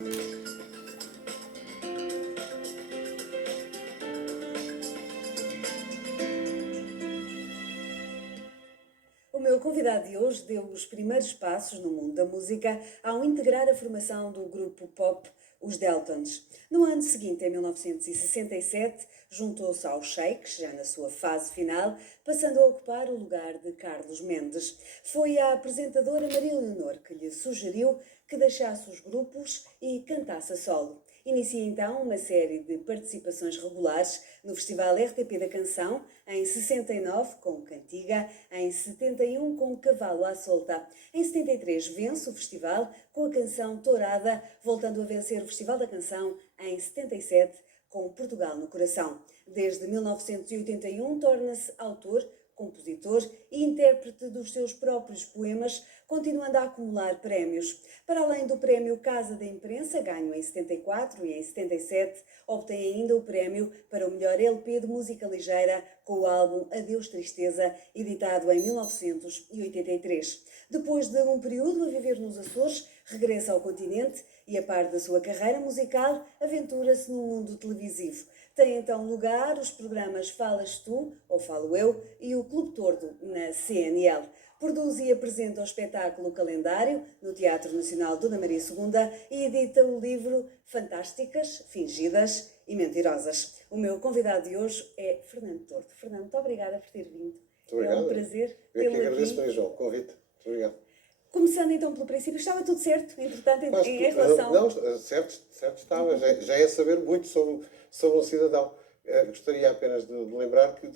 O meu convidado de hoje deu os primeiros passos no mundo da música ao integrar a formação do grupo pop Os Deltons. No ano seguinte, em 1967, juntou-se aos Shakes, já na sua fase final, passando a ocupar o lugar de Carlos Mendes. Foi a apresentadora Maria Leonor que lhe sugeriu que deixasse os grupos e cantasse a solo. Inicia então uma série de participações regulares no Festival RTP da Canção, em 69 com Cantiga, em 71 com Cavalo à Solta. Em 73 vence o festival com a canção Tourada, voltando a vencer o Festival da Canção em 77 com Portugal no Coração. Desde 1981 torna-se autor, compositor e intérprete dos seus próprios poemas, continuando a acumular prémios. Para além do prémio Casa da Imprensa, ganho em 74 e em 77, obtém ainda o prémio para o melhor LP de música ligeira com o álbum Adeus Tristeza, editado em 1983. Depois de um período a viver nos Açores, regressa ao continente e, a par da sua carreira musical, aventura-se no mundo televisivo. Tem então lugar os programas Falas Tu, ou Falo Eu, e o Clube Tordo, na CNL. Produz e apresenta o espetáculo Calendário, no Teatro Nacional Dona Maria II, e edita o livro Fantásticas, Fingidas e Mentirosas. O meu convidado de hoje é Fernando Tordo. Fernando, muito obrigada por ter vindo. Muito obrigado. É um prazer tê-lo aqui. Eu que aqui. agradeço, Maria João, o convite. Muito obrigado. Começando então pelo princípio, estava tudo certo, entretanto, em relação... Não, certo estava. Já é saber muito sobre um cidadão. Gostaria apenas de lembrar que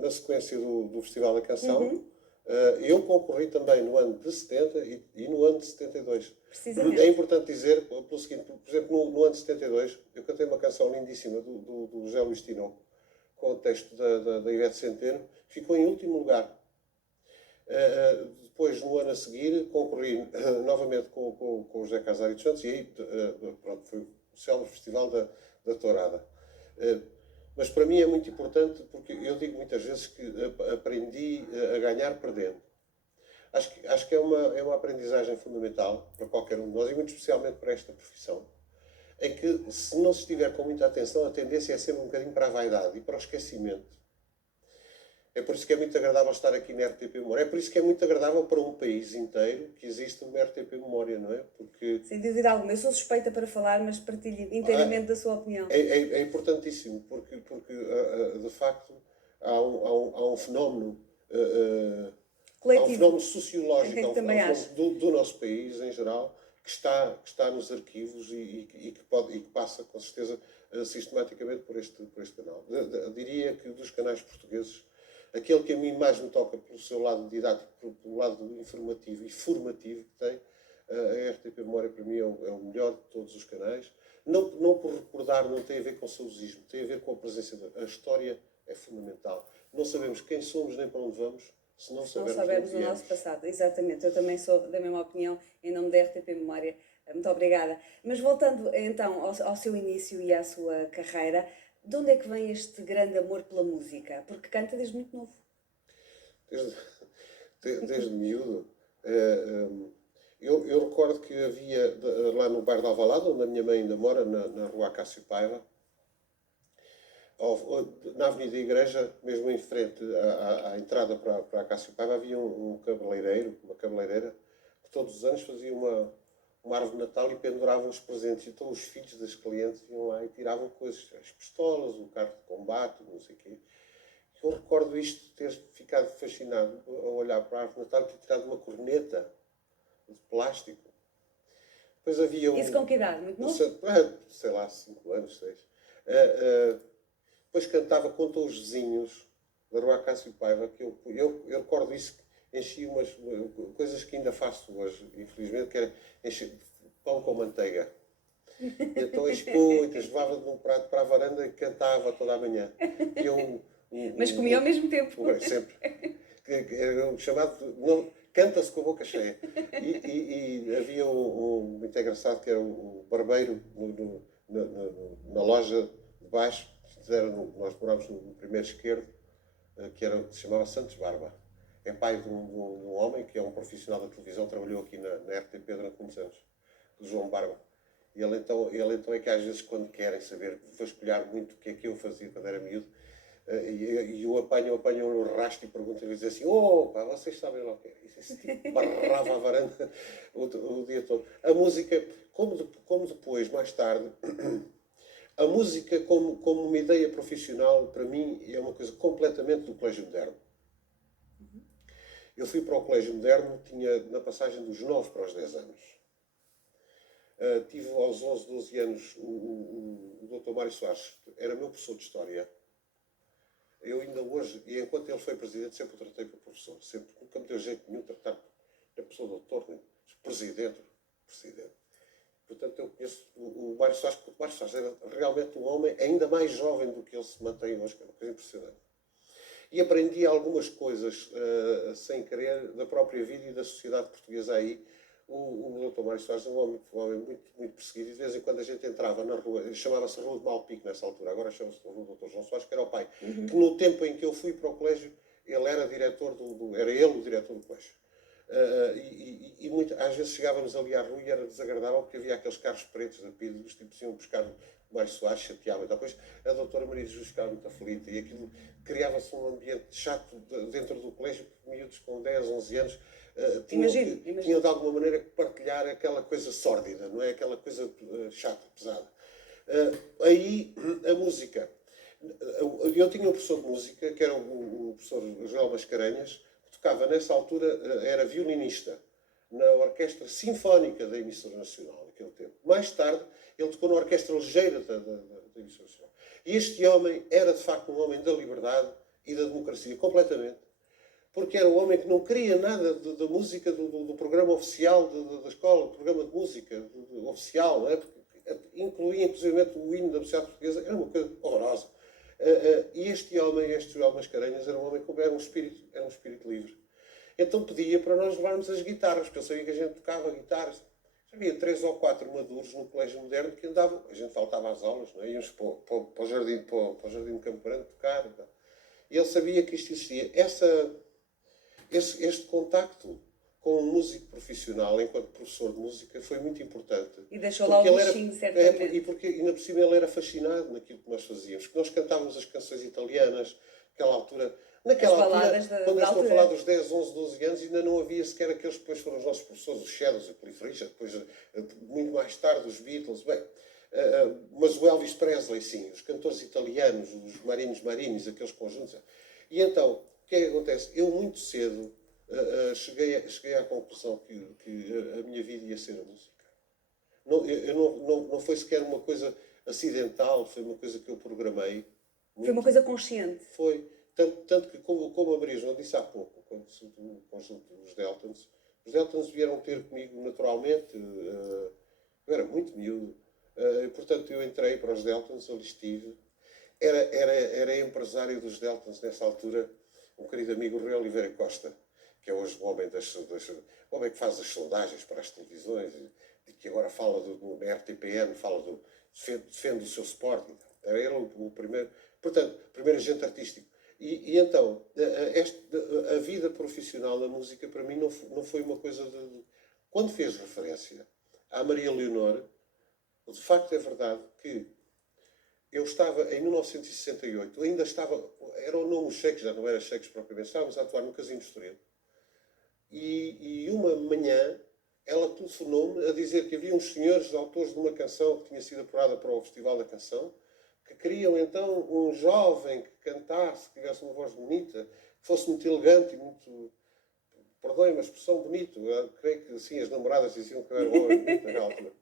na sequência do Festival da Canção, eu concorri também no ano de 70 e no ano de 72. Precisamente. É importante dizer, pelo seguinte, por exemplo, no ano de 72, eu cantei uma canção lindíssima do José Luís Tinó, com o texto da Ivete Centeno, que ficou em último lugar. Depois, no ano a seguir, concorri novamente com o José Casário dos Santos e aí pronto, foi o célebre Festival da Tourada. Mas para mim é muito importante porque eu digo muitas vezes que aprendi a ganhar perdendo. Acho que é uma aprendizagem fundamental para qualquer um de nós e muito especialmente para esta profissão. Em que, se não se estiver com muita atenção, a tendência é sempre um bocadinho para a vaidade e para o esquecimento. É por isso que é muito agradável estar aqui na RTP Memória. É por isso que é muito agradável para um país inteiro que exista uma RTP Memória, não é? Porque... Sem dúvida alguma. Eu sou suspeita para falar, mas partilho inteiramente da sua opinião. É importantíssimo, porque de facto há um fenómeno... coletivo. Há um fenómeno sociológico, há um fenómeno do nosso país em geral, que está nos arquivos e que passa com certeza sistematicamente por este canal. Diria que dos canais portugueses, aquele que a mim mais me toca pelo seu lado didático, pelo lado informativo e formativo que tem, a RTP Memória para mim é o melhor de todos os canais. Não por recordar, não tem a ver com saudosismo, tem a ver com a presença a história é fundamental. Não sabemos quem somos nem para onde vamos, se não soubermos o nosso passado. Exatamente, eu também sou da mesma opinião em nome da RTP Memória. Muito obrigada. Mas voltando então ao seu início e à sua carreira, de onde é que vem este grande amor pela música? Porque canta desde muito novo. Desde miúdo. Eu recordo que havia lá no bairro de Alvalade, onde a minha mãe ainda mora, na rua Acácio Paiva, na Avenida Igreja, mesmo em frente à entrada para Acácio Paiva, havia um cabeleireiro, uma cabeleireira, que todos os anos fazia uma árvore de Natal e penduravam os presentes. Então os filhos das clientes iam lá e tiravam coisas, as pistolas, o carro de combate, não sei o quê. Eu recordo isto, ter ficado fascinado a olhar para a árvore de Natal e ter tirado uma corneta de plástico. Depois havia Isso com que idade? Muito novo? Sei lá, 5 anos, 6. Depois cantava contra os vizinhos da rua Acácio Paiva, que eu recordo isso, enchi umas coisas que ainda faço hoje, infelizmente, que era encher pão com manteiga. Então enchi muitas, levava de um prato para a varanda e cantava toda a manhã. Mas comia ao mesmo tempo. Sempre. Era chamado... Canta-se com a boca cheia. E havia um muito engraçado que era o barbeiro na loja de baixo. Nós morámos no primeiro esquerdo, que se chamava Santos Barba. É pai de um homem que é um profissional da televisão, trabalhou aqui na RTP durante muitos anos, do João Barba. Ele então é que às vezes, quando querem saber, vasculhar muito o que é que eu fazia quando era miúdo, e eu apanho um rastro e pergunto-lhe assim: oh, pá, vocês sabem lá o que é? E esse tipo barrava a varanda o dia todo. A música, como depois, mais tarde, a música como uma ideia profissional, para mim, é uma coisa completamente do colégio moderno. Eu fui para o colégio moderno, tinha na passagem dos 9 para os 10 anos. Tive aos 11, 12 anos o Dr. Mário Soares, era meu professor de História. Eu ainda hoje, e enquanto ele foi presidente, sempre o tratei por professor. Sempre, nunca me deu jeito nenhum tratar a pessoa doutor, presidente. Portanto, eu conheço o Mário Soares, porque o Mário Soares era realmente um homem ainda mais jovem do que ele se mantém hoje, que é uma coisa impressionante. E aprendi algumas coisas, sem querer, da própria vida e da sociedade portuguesa aí. O Dr. Mário Soares é um homem muito, muito perseguido, e de vez em quando a gente entrava na rua, chamava-se Rua de Malpico nessa altura, agora chama-se Rua do Dr. João Soares, que era o pai, que no tempo em que eu fui para o colégio, ele era diretor era ele o diretor do colégio. Às vezes chegávamos ali à rua e era desagradável, porque havia aqueles carros pretos da PID, os tipos iam buscar o Mário Soares, chateavam. Depois a doutora Maria de Jesus ficava muito aflita, e aquilo criava-se um ambiente chato dentro do colégio, porque miúdos com 10, 11 anos tinham de alguma maneira que partilhar aquela coisa sórdida, não é? Aquela coisa chata, pesada. Aí a música. Eu tinha um professor de música, que era o professor João Mascarenhas, que tocava nessa altura, era violinista na Orquestra Sinfónica da Emissora Nacional, naquele tempo. Mais tarde, ele tocou na Orquestra Ligeira da Emissora Nacional. E este homem era, de facto, um homem da liberdade e da democracia, completamente. Porque era um homem que não queria nada da música do programa oficial da escola, do programa de música oficial, não é? Porque incluía, inclusive, o hino da sociedade portuguesa, era uma coisa horrorosa. E este homem Mascarenhas, era um homem que era um espírito livre. Então pedia para nós levarmos as guitarras, porque eu sabia que a gente tocava guitarras. Havia 3 ou 4 maduros no colégio moderno que andavam, a gente faltava às aulas, não é? Íamos para o jardim de Campo Grande tocar. E ele sabia que isto existia. Este contacto com um músico profissional, enquanto professor de música, foi muito importante. E deixou lá o bichinho, certamente. E porque, ainda por cima, ele era fascinado naquilo que nós fazíamos. Porque nós cantávamos as canções italianas, naquela altura, quando eu estou a falar dos 10, 11, 12 anos, ainda não havia sequer aqueles que depois foram os nossos professores, os Shadows, o Cliff Richard, depois, muito mais tarde, os Beatles. Bem, mas o Elvis Presley, sim, os cantores italianos, os Marinis, aqueles conjuntos. E então, o que é que acontece? Eu, muito cedo, cheguei à conclusão que a minha vida ia ser a música. Não foi sequer uma coisa acidental, foi uma coisa que eu programei. Foi uma coisa consciente. Foi. Tanto que, como a Maria João disse há pouco, quando se o conjunto dos Deltons vieram ter comigo naturalmente. Eu era muito miúdo. Portanto, eu entrei para os Deltons, ali estive. Era empresário dos Deltons nessa altura, um querido amigo, Rui Oliveira Costa, que é hoje o homem o homem que faz as sondagens para as televisões, e que agora fala na RTPN, defende o seu Sporting. Era ele o primeiro, portanto, primeiro agente artístico. E então, a vida profissional da música, para mim, não foi uma coisa de... Quando fez referência à Maria Leonor, de facto é verdade que eu estava, em 1968, ainda estava... Era o nome Cheques, já não era Cheques propriamente. Estávamos a atuar no Casino de Estoril. E uma manhã, ela telefonou-me a dizer que havia uns senhores autores de uma canção que tinha sido apurada para o Festival da Canção, que queriam então um jovem que cantasse, que tivesse uma voz bonita, que fosse muito elegante e muito... Perdoem-me a expressão bonito. Eu creio que sim, as namoradas diziam que eu era uma bonita naquela altura.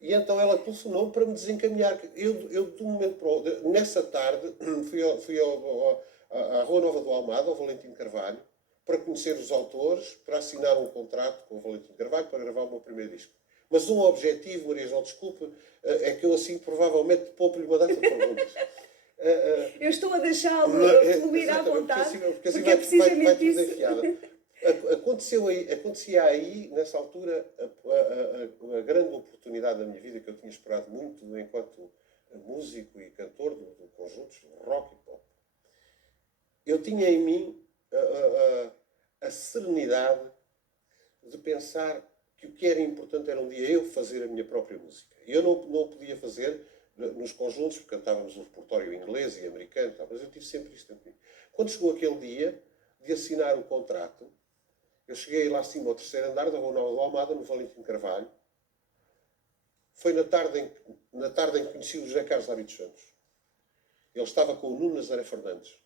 E então ela telefonou para me desencaminhar. Eu de um momento para o outro, nessa tarde, fui à Rua Nova do Almada, ao Valentim Carvalho, para conhecer os autores, para assinar um contrato com o Valentim Carvalho, para gravar o meu primeiro disco. Mas um objetivo, Maria João, desculpe, é que eu assim provavelmente poupo-lhe uma data de perguntas. Eu estou a deixá-lo fluir à vontade, porque assim é precisamente vai isso. Acontecia aí, nessa altura, a grande oportunidade da minha vida, que eu tinha esperado muito enquanto músico e cantor de conjuntos de rock e pop. Eu tinha em mim a serenidade de pensar que o que era importante era um dia eu fazer a minha própria música. Eu não podia fazer nos conjuntos, porque cantávamos o repertório inglês e americano, mas eu tive sempre isto dentro de mim. Quando chegou aquele dia de assinar o contrato, eu cheguei lá acima ao terceiro andar da Rua Nova do Almada, no Valentim Carvalho. Foi na tarde em que conheci o José Carlos Hábitos Santos. Ele estava com o Nuno Nazaré Fernandes.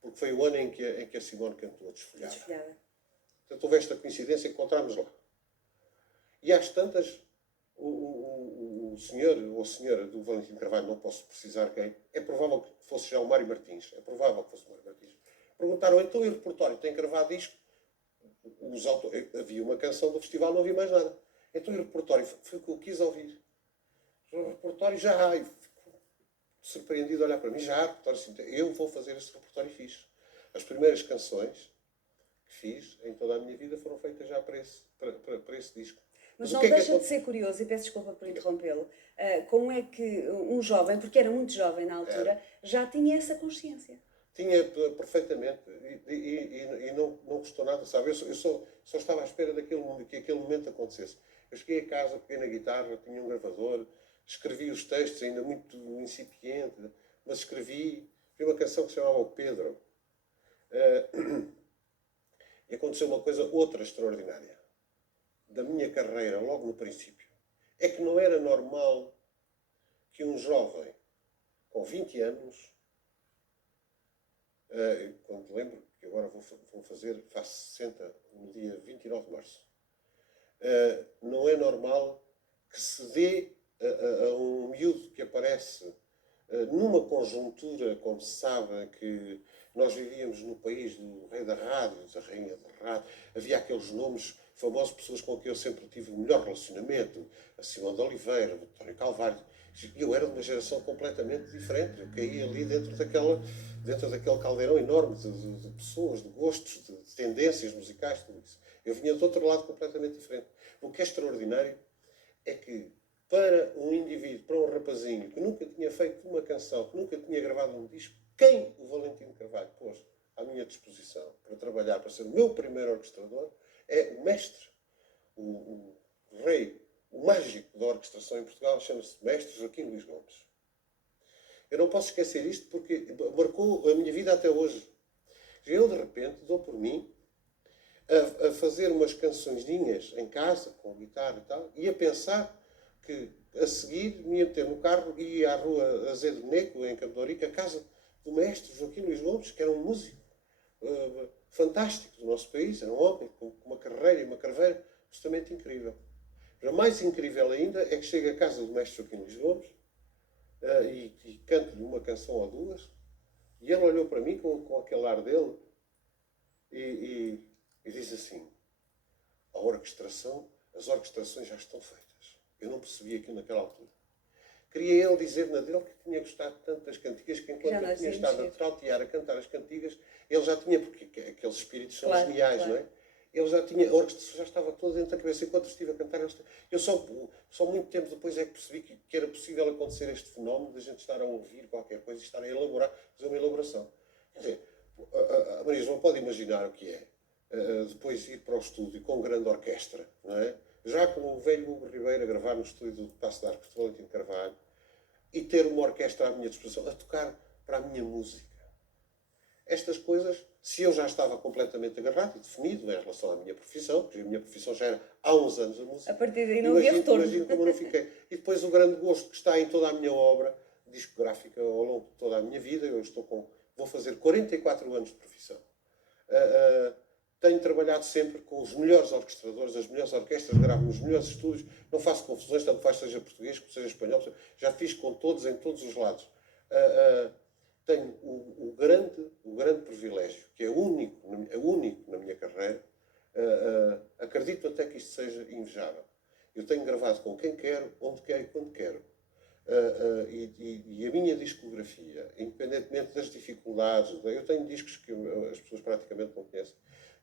Porque foi o ano em que a Simone cantou a Desfolhada. Portanto, houve esta coincidência, encontramos lá. E às tantas, o senhor ou a senhora do Valentim Carvalho, não posso precisar quem, é provável que fosse já o Mário Martins. É provável que fosse o Mário Martins. Perguntaram, então, e o repertório? Tem gravado disco? Havia uma canção do festival, não havia mais nada. Então, e o repertório? Foi o que eu quis ouvir. O repertório já há. Surpreendido a olhar para mim, já há repertório assim. Eu vou fazer esse repertório e fiz. As primeiras canções que fiz em toda a minha vida foram feitas já para esse disco. Mas não deixa de ser curioso, e peço desculpa por interrompê-lo, como é que um jovem, porque era muito jovem na altura, já tinha essa consciência? Tinha perfeitamente, e não gostou nada, sabe? Eu só estava à espera que aquele momento acontecesse. Eu cheguei a casa, peguei na guitarra, tinha um gravador, escrevi os textos, ainda muito incipiente, mas escrevi uma canção que se chamava O Pedro. E aconteceu uma coisa outra extraordinária da minha carreira, logo no princípio. É que não era normal que um jovem com 20 anos, quando lembro que agora faço 60 no dia 29 de março, não é normal que se dê a um miúdo que aparece numa conjuntura, como se sabe, que nós vivíamos no país do rei da rádio, da rainha da rádio, havia aqueles nomes famosos, pessoas com quem eu sempre tive o melhor relacionamento, a Simone de Oliveira, o António Calvário. Eu era de uma geração completamente diferente, eu caí ali dentro daquele caldeirão enorme de pessoas, de gostos, de tendências musicais, tudo isso. Eu vinha de outro lado completamente diferente. O que é extraordinário é que para um indivíduo, para um rapazinho que nunca tinha feito uma canção, que nunca tinha gravado um disco, quem o Valentim Carvalho pôs à minha disposição para trabalhar, para ser o meu primeiro orquestrador, é o mestre, o rei, o mágico da orquestração em Portugal, chama-se Mestre Joaquim Luís Gomes. Eu não posso esquecer isto porque marcou a minha vida até hoje. Eu, de repente, dou por mim a fazer umas cançõezinhas em casa, com guitarra e tal, e a pensar que a seguir me ia meter no carro e ia à rua Azedo Neco, em Campo de Ourique, a casa do mestre Joaquim Luís Gomes, que era um músico fantástico do nosso país, era um homem com uma carreira e uma carreira absolutamente incrível. Mas mais incrível ainda é que chega à casa do mestre Joaquim Luís Gomes e canto-lhe uma canção ou duas, e ele olhou para mim com aquele ar dele e diz assim: as orquestrações já estão feitas. Eu não percebi aquilo naquela altura. Queria ele dizer na dele que tinha gostado tanto das cantigas que enquanto eu tinha estado a trautear, a cantar as cantigas, ele já tinha, porque aqueles espíritos são geniais, claro. Não é? Ele já tinha, a orquestração já estava toda dentro da cabeça. Enquanto estive a cantar, eu só muito tempo depois é que percebi que era possível acontecer este fenómeno de a gente estar a ouvir qualquer coisa e estar a elaborar, fazer uma elaboração. Quer dizer, a Marisa não pode imaginar o que é depois ir para o estúdio com grande orquestra, não é? Já com o velho Hugo Ribeiro a gravar no estúdio do Paço de Arcos de Valentim Carvalho e ter uma orquestra à minha disposição, a tocar para a minha música. Estas coisas, se eu já estava completamente agarrado e definido em relação à minha profissão, porque a minha profissão já era há uns anos a música. A partir daí não havia retorno. Imagino como eu não fiquei. E depois o grande gosto que está em toda a minha obra discográfica ao longo de toda a minha vida. Vou fazer 44 anos de profissão. Tenho trabalhado sempre com os melhores orquestradores, as melhores orquestras, gravo nos melhores estúdios, não faço confusões, tanto faz seja português como seja espanhol, já fiz com todos, em todos os lados. Tenho o grande privilégio, que é único na minha carreira, acredito até que isto seja invejável. Eu tenho gravado com quem quero, onde quero e quando quero. E a minha discografia, independentemente das dificuldades, eu tenho discos que as pessoas praticamente não conhecem,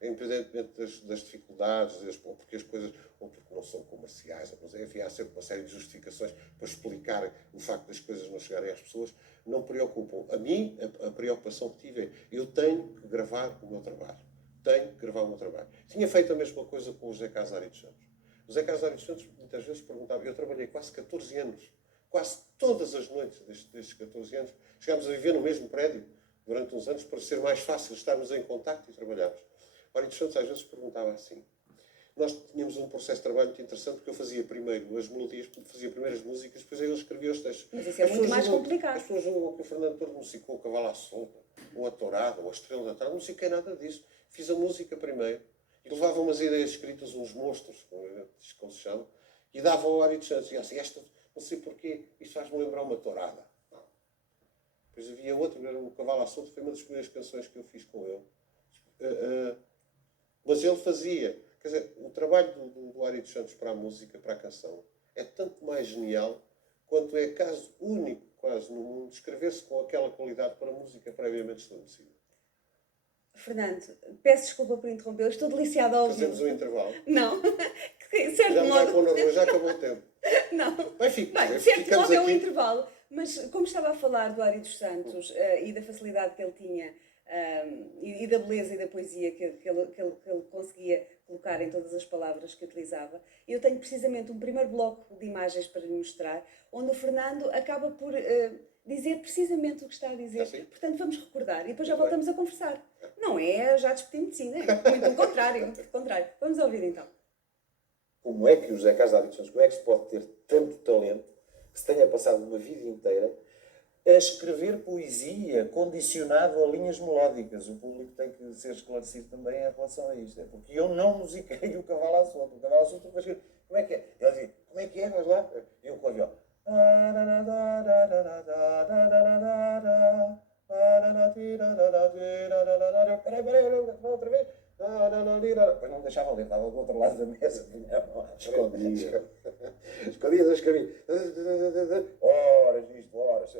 independentemente das dificuldades, ou porque as coisas, ou porque não são comerciais, enfim, há sempre uma série de justificações para explicar o facto das coisas não chegarem às pessoas, não preocupam. A mim, a preocupação que tive é, eu tenho que gravar o meu trabalho. Tinha feito a mesma coisa com o José Carlos Hábitos Santos. O O Zé Casário dos Santos muitas vezes perguntava, eu trabalhei quase 14 anos, quase todas as noites destes 14 anos, chegámos a viver no mesmo prédio durante uns anos para ser mais fácil estarmos em contacto e trabalharmos. O Ari dos Santos às vezes perguntava assim. Nós tínhamos um processo de trabalho muito interessante porque eu fazia primeiro as melodias, fazia primeiro as músicas, depois ele escrevia os textos. Mas isso é muito mais complicado. As pessoas julgam que o Fernando Tordo musicou o Cavalo à Solta, ou a Tourada, ou a Estrela da Tarde. Não musiquei nada disso. Fiz a música primeiro e levava umas ideias escritas, uns monstros, como se chama, e dava ao Ari dos Santos. E assim, esta, não sei porquê, isto faz-me lembrar uma tourada. Depois havia outro, era o Cavalo à Solta, foi uma das primeiras canções que eu fiz com ele. Mas ele fazia, quer dizer, o trabalho do Ari dos Santos para a música, para a canção, é tanto mais genial quanto é caso único, quase, no mundo, escrever-se com aquela qualidade para a música previamente estabelecida. Fernando, peço desculpa por interrompê-lo, estou deliciada ao ouvir. Fazemos um intervalo. Não, de certo Já me vai modo... pôr na rua, já acabou o tempo. Não, Bem, fico, de certo ficamos modo é um aqui. intervalo. Mas como estava a falar do Ari dos Santos e da facilidade que ele tinha e da beleza e da poesia que ele conseguia colocar em todas as palavras que utilizava, eu tenho precisamente um primeiro bloco de imagens para lhe mostrar, onde o Fernando acaba por dizer precisamente o que está a dizer. Portanto, vamos recordar e depois já voltamos a conversar. Não é já despedimos de si, não é? Muito pelo contrário, pelo contrário. Vamos ouvir então. Como é que o José Casário dos Santos, como é que se pode ter tanto talento que se tenha passado uma vida inteira a escrever poesia condicionado a linhas melódicas? O público tem que ser esclarecido também em relação a isto. É porque eu não musiquei o Cavalo à Solta. O Cavalo à Solta, como é que é? Ele dizia, como é que é? Vais lá? E o clavião. Peraí, outra vez. Depois não deixava ler, estava do outro lado da mesa. Escondia. Escrevia. Horas isto, horas.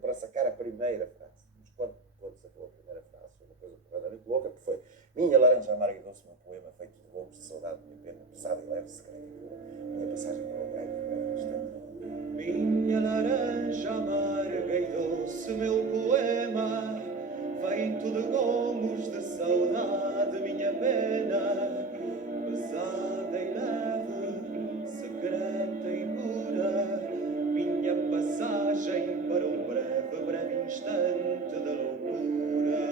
Para sacar a primeira frase. Mas quando sacou a primeira frase, foi uma coisa completamente louca, porque foi minha laranja amarga e doce, meu poema feito de bombos de saudade, minha pena pesada e leve secreta. Minha passagem para o breve, minha laranja amarga e doce, meu poema feito de gomos de saudade, minha pena pesada e leve, secreta e pura, minha passagem para um breve instante da loucura.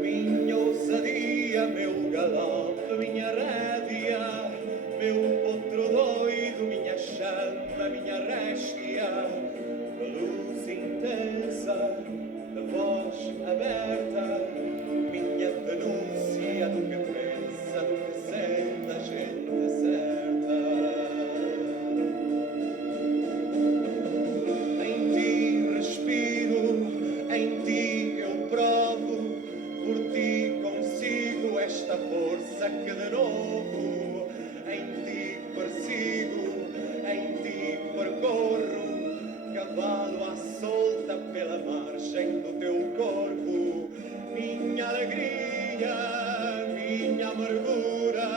Minha ousadia, meu galope, minha rédea, meu potro doido, minha chama, minha réstia, a luz intensa da voz aberta, minha denúncia do que pensa, do que sente a gente certa. Em ti respiro, em ti eu provo, por ti consigo esta força que de novo em ti persigo, em ti percorro, cavalo à solta pela margem do teu corpo, minha alegria, minha amargura,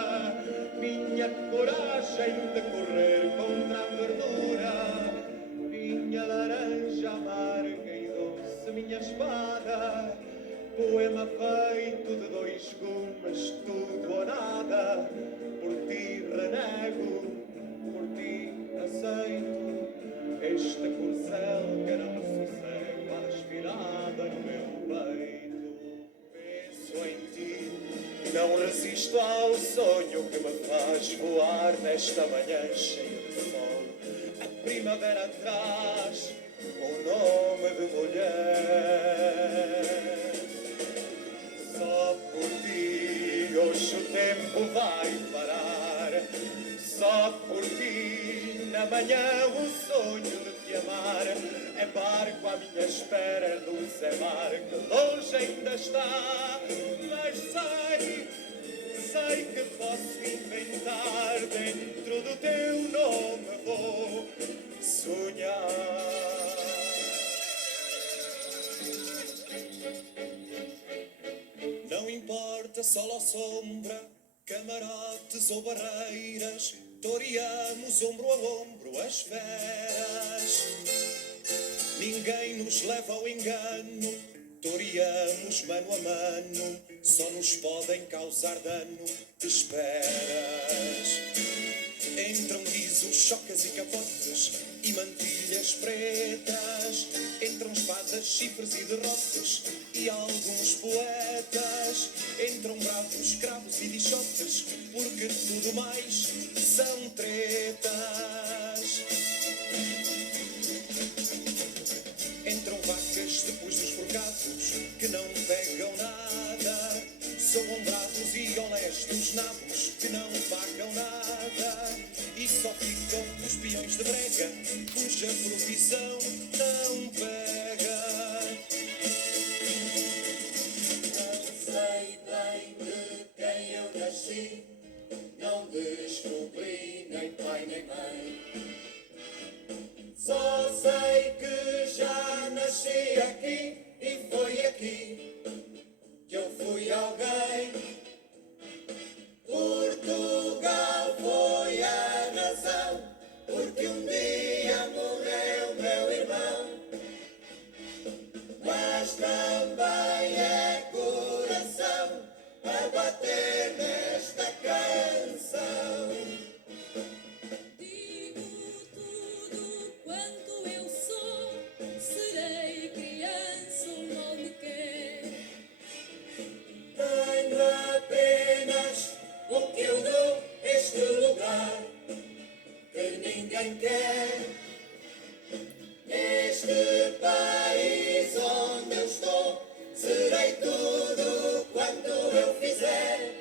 minha coragem de correr contra a verdura, minha laranja amarga e doce, minha espada, poema feito de dois gumes, tudo ou nada, por ti renego, por ti aceito, este corcel que não sossego à desfilada no meu peito. Penso em ti, não resisto ao sonho que me faz voar nesta manhã cheia de sol. A primavera traz o nome de mulher. Só por ti hoje o tempo vai parar. Só por ti na manhã o sonho de te amar. É barco à minha espera, luz é mar que longe ainda está. Mas sei que posso inventar, dentro do teu nome vou sonhar. Não importa sol ou sombra, camarotes ou barreiras, toreamos ombro a ombro as feras. Ninguém nos leva ao engano, toreamos mano a mano, só nos podem causar dano de esperas. Entram guizos, chocas e capotes e mantilhas pretas. Entram espadas, chifres e derrotas e alguns poetas. Entram bravos, cravos e bichotes, porque tudo mais são tretas. Entram vacas depois dos forcados que não pegam nada. São honrados e honestos nabos que não pagam nada. E só ficam os peões de brega cuja profissão não pega. Não sei bem de quem eu nasci, não descobri nem pai nem mãe. Só sei que já nasci aqui e foi aqui que eu fui alguém. Portugal foi a nação, porque um dia morreu meu irmão. Mas também é coração a bater nesta canção. Digo tudo quanto eu sou, serei criança ou mal me quer. Tenho apenas o que eu dou, este lugar que ninguém quer. Neste país onde eu estou, serei tudo quanto eu fizer.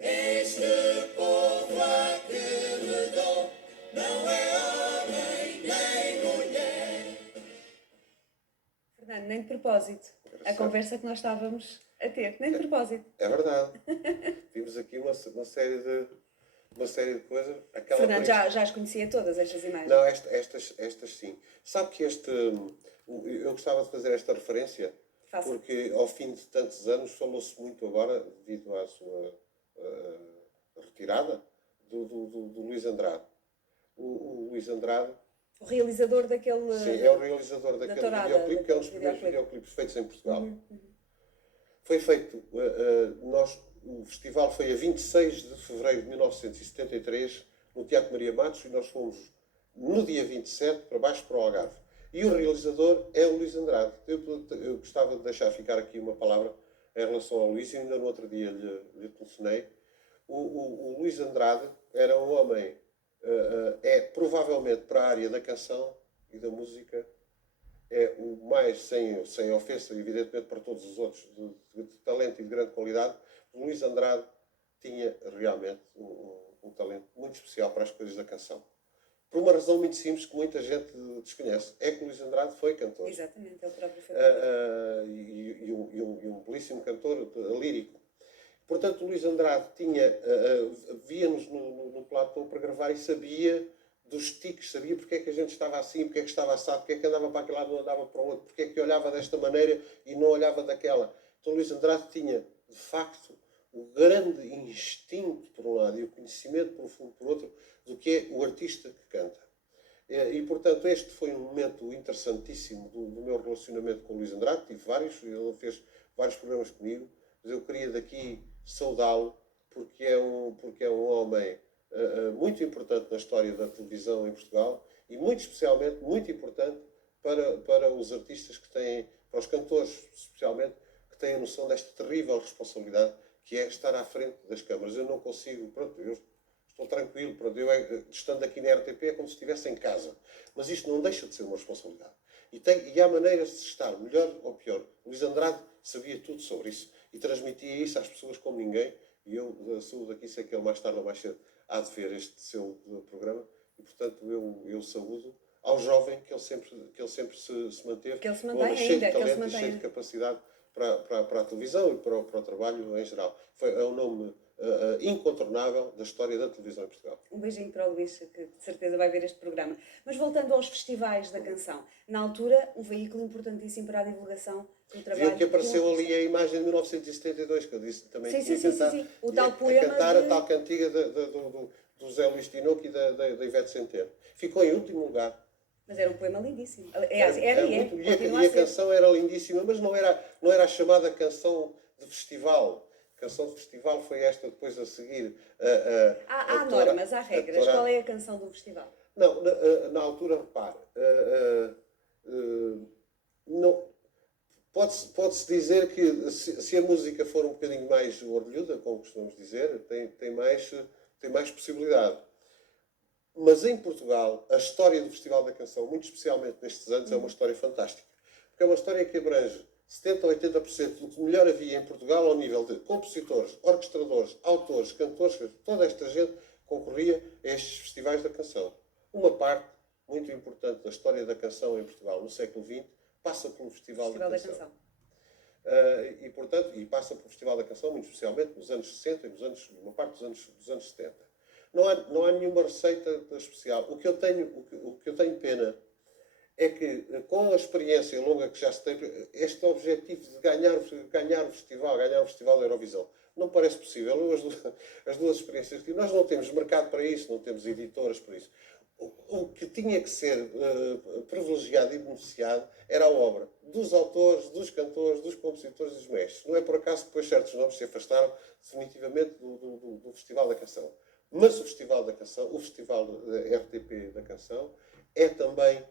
Este povo a que me dou não é homem nem mulher. Fernando, nem de propósito. A Engraçado. conversa que nós estávamos a ter, nem de propósito. É verdade. Vimos aqui uma série de coisas. Aquela Fernando coisa- já as conhecia todas, estas imagens. Não, estas sim. Sabe que eu gostava de fazer esta referência Faça. porque ao fim de tantos anos falou-se muito agora, devido à sua retirada, do Luís Andrade. O Luís Andrade, O realizador daquele... sim, é o realizador daquele Tourada, videoclipe, que é um dos daquele primeiros videoclipe. videoclipes feitos em Portugal. Foi feito, o festival foi a 26 de fevereiro de 1973, no Teatro Maria Matos, e nós fomos no dia 27 para baixo para o Algarve. E o realizador é o Luís Andrade. Eu gostava de deixar ficar aqui uma palavra em relação ao Luís, e ainda no outro dia lhe telefonei. O Luís Andrade era um homem, é provavelmente para a área da canção e da música, é o mais, sem ofensa, evidentemente, para todos os outros, de talento e de grande qualidade. O Luís Andrade tinha realmente um talento muito especial para as coisas da canção. Por uma razão muito simples que muita gente desconhece. É que o Luís Andrade foi cantor. Exatamente, ele próprio foi. E um belíssimo cantor lírico. Portanto, o Luís Andrade via-nos no platô para gravar e sabia dos tiques, sabia porque é que a gente estava assim, porque é que estava assado, porque é que andava para aquele lado e não andava para o outro, porque é que olhava desta maneira e não olhava daquela. Então o Luís Andrade tinha, de facto, o grande instinto por um lado e o conhecimento profundo por outro do que é o artista que canta. E portanto, este foi um momento interessantíssimo do meu relacionamento com o Luís Andrade. Tive vários, ele fez vários programas comigo, mas eu queria daqui saudá-lo porque é um homem muito importante na história da televisão em Portugal e muito especialmente muito importante para os artistas que têm, para os cantores especialmente, que têm a noção desta terrível responsabilidade que é estar à frente das câmaras. Eu não consigo, pronto, eu estou tranquilo, pronto, estando aqui na RTP é como se estivesse em casa, mas isto não deixa de ser uma responsabilidade. E há maneiras de se estar melhor ou pior. O Luís Andrade sabia tudo sobre isso e transmitia isso às pessoas como ninguém, e eu sou daqui, sei que ele mais tarde ou mais cedo há de ver este seu programa, e portanto eu saúdo ao jovem que ele sempre se manteve, Que ele se um mantém homem cheio de ainda, que ele se talento e cheio mantém. de capacidade para a televisão e para o trabalho em geral. É um nome incontornável da história da televisão em Portugal. Um beijinho para o Luís, que de certeza vai ver este programa. Mas voltando aos festivais da canção, na altura, um veículo importantíssimo para a divulgação do trabalho. Viu que apareceu do ali a imagem de 1972, que eu disse também Sim, que ia sim, sim, cantar. sim, sim. O E tal a poema cantar de- a tal cantiga do Zé Luís Tinoco e da Ivete Santana. Ficou em último lugar. Mas era um poema lindíssimo. Aliás, era e é. muito, Continua e a a ser. canção era lindíssima, mas não era a chamada canção de festival. A canção de festival foi esta depois a seguir. Há normas, há regras. Qual é a canção do festival? Não, na altura, repare, não, pode-se dizer que se a música for um bocadinho mais orelhuda, como costumamos dizer, tem mais possibilidade. Mas em Portugal, a história do Festival da Canção, muito especialmente nestes anos, é uma história fantástica. Porque é uma história que abrange 70% ou 80% do que melhor havia em Portugal ao nível de compositores, orquestradores, autores, cantores, toda esta gente concorria a estes festivais da canção. Uma parte muito importante da história da canção em Portugal no século XX passa pelo Festival da Canção. E, portanto, passa pelo Festival da Canção, muito especialmente nos anos 60 e uma parte dos anos 70. Não há nenhuma receita especial. O que eu tenho pena é que, com a experiência longa que já se tem, este objetivo de ganhar o festival da Eurovisão, não parece possível. As duas experiências que nós não temos mercado para isso, não temos editoras para isso. O que tinha que ser privilegiado e beneficiado era a obra dos autores, dos cantores, dos compositores e dos mestres. Não é por acaso que depois certos nomes se afastaram definitivamente do Festival da Canção. Mas o Festival da Canção, o Festival da RTP da Canção, é também,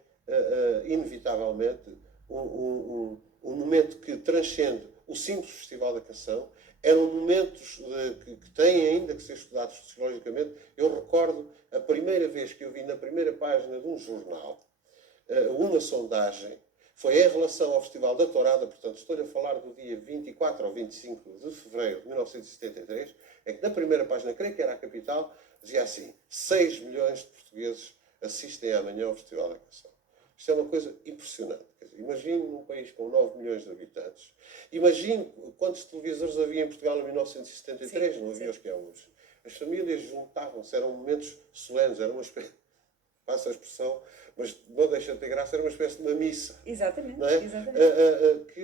inevitavelmente, um momento que transcende o simples Festival da Canção. Eram momentos que têm ainda que ser estudados sociologicamente. Eu recordo a primeira vez que eu vi na primeira página de um jornal uma sondagem, foi em relação ao Festival da Tourada, portanto estou-lhe a falar do dia 24 ou 25 de fevereiro de 1973, em que na primeira página, creio que era a Capital, dizia assim: 6 milhões de portugueses assistem amanhã ao Festival da Canção. Isto é uma coisa impressionante. Imagine num país com 9 milhões de habitantes. Imagine quantos televisores havia em Portugal em 1973, não havia os que há hoje. As famílias juntavam-se, eram momentos solenes, era uma espécie, passa a expressão, mas não deixa de ter graça, era uma espécie de uma missa. Exatamente, Não é? exatamente. Que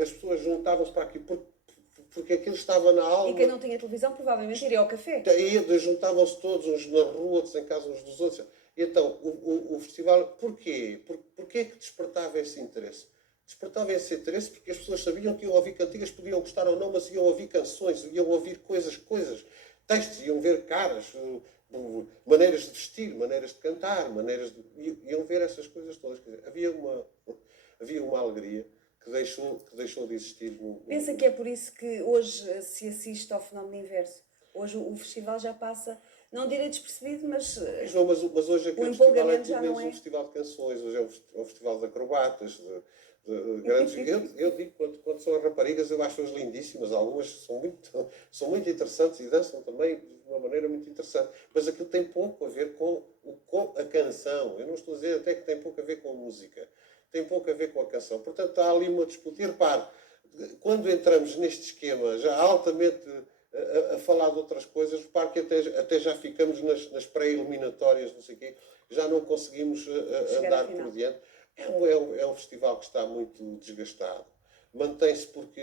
as pessoas juntavam-se para aqui porque aquilo estava na alma. E quem não tinha televisão provavelmente iria ao café. Juntavam-se todos, uns na rua, outros em casa uns dos outros. E então, o festival, porquê? Porquê que despertava esse interesse? Despertava esse interesse porque as pessoas sabiam que iam ouvir cantigas, podiam gostar ou não, mas iam ouvir canções, iam ouvir coisas, textos, iam ver caras, maneiras de vestir, maneiras de cantar, iam ver essas coisas todas. Quer dizer, havia uma alegria que deixou de existir. Pensa que é por isso que hoje se assiste ao fenómeno inverso. Hoje o festival já passa, não direi despercebido, mas Mas hoje aquele o festival é empolgamento tudo já não menos é. um festival de canções, hoje é um festival de acrobatas, de grandes... Eu digo, quando são as raparigas, eu acho-as lindíssimas, algumas são muito interessantes e dançam também de uma maneira muito interessante, mas aquilo tem pouco a ver com a canção. Eu não estou a dizer até que tem pouco a ver com a música, tem pouco a ver com a canção. Portanto, há ali uma disputa. E repare, quando entramos neste esquema já altamente a falar de outras coisas, repare que até já ficamos nas pré-eliminatórias, não sei o quê, já não conseguimos andar por diante. É um festival que está muito desgastado. Mantém-se porque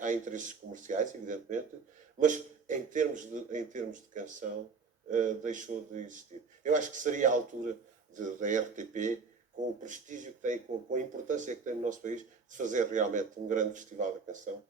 há interesses comerciais, evidentemente, mas em termos de canção deixou de existir. Eu acho que seria a altura da RTP, com o prestígio que tem, com a importância que tem no nosso país, de fazer realmente um grande festival da canção.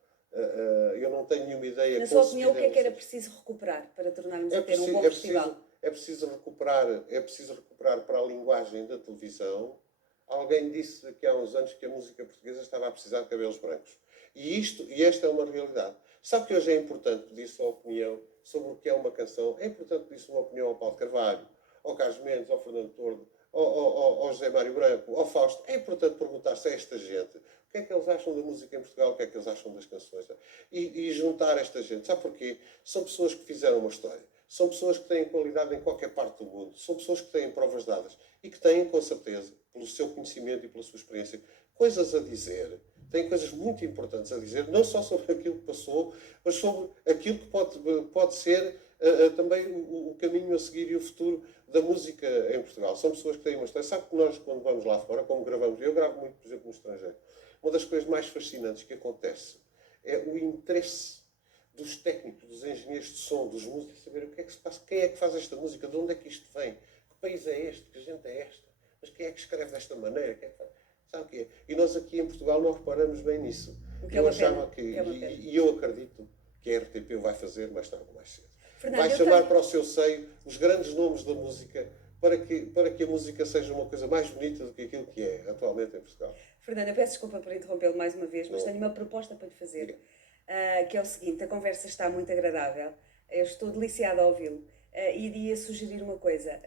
Eu não tenho nenhuma ideia. Na sua opinião, o que é que era preciso recuperar para tornarmos a ter um bom festival? É preciso recuperar para a linguagem da televisão. Alguém disse que há uns anos que a música portuguesa estava a precisar de cabelos brancos. E esta é uma realidade. Sabe que hoje é importante pedir sua opinião sobre o que é uma canção? É importante pedir sua opinião ao Paulo Carvalho, ao Carlos Mendes, ao Fernando Tordo, ao José Mário Branco, ao Fausto. É importante perguntar-se a esta gente o que é que eles acham da música em Portugal, o que é que eles acham das canções. E juntar esta gente. Sabe porquê? São pessoas que fizeram uma história. São pessoas que têm qualidade em qualquer parte do mundo. São pessoas que têm provas dadas e que têm, com certeza, pelo seu conhecimento e pela sua experiência, coisas a dizer. Têm coisas muito importantes a dizer, não só sobre aquilo que passou, mas sobre aquilo que pode ser também o caminho a seguir e o futuro da música em Portugal. São pessoas que têm uma história. Sabe que nós, quando vamos lá fora, como gravamos, eu gravo muito, por exemplo, no estrangeiro, uma das coisas mais fascinantes que acontece é o interesse dos técnicos, dos engenheiros de som, dos músicos, saber o que é que se passa, quem é que faz esta música, de onde é que isto vem, que país é este, que gente é esta. mas quem é que escreve desta maneira? Quem é que faz? Sabe o que é? E nós aqui em Portugal não reparamos bem nisso. O que é Eu uma achava pena, que, que é uma pena. e eu acredito que a RTP o vai fazer mais tarde ou mais cedo. Fernando, Vai eu chamar tenho- para o seu seio os grandes nomes da música para que a música seja uma coisa mais bonita do que aquilo que é atualmente em Portugal. Fernando, eu peço desculpa por interrompê-lo mais uma vez, mas Não. tenho uma proposta para lhe fazer, Diga. que é o seguinte: a conversa está muito agradável, eu estou deliciada a ouvi-lo, e iria sugerir uma coisa: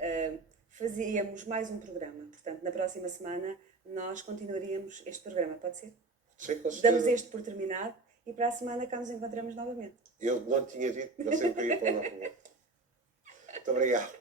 fazíamos mais um programa, portanto, na próxima semana nós continuaríamos este programa, pode ser? Sim, com Damos certeza. este por terminado e para a semana cá nos encontramos novamente. Eu não lhe tinha dito que eu sempre queria pôr na rua. Muito obrigado.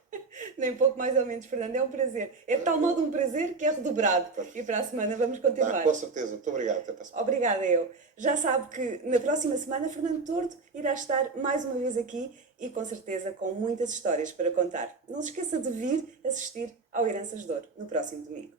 Nem pouco mais ou menos, Fernando, é um prazer. É de tal modo um prazer que é redobrado. E para a semana vamos continuar. Com certeza. Muito obrigado. Até para a semana. Obrigada, eu. Já sabe que na próxima semana Fernando Tordo irá estar mais uma vez aqui e com certeza com muitas histórias para contar. Não se esqueça de vir assistir ao Heranças de Ouro no próximo domingo.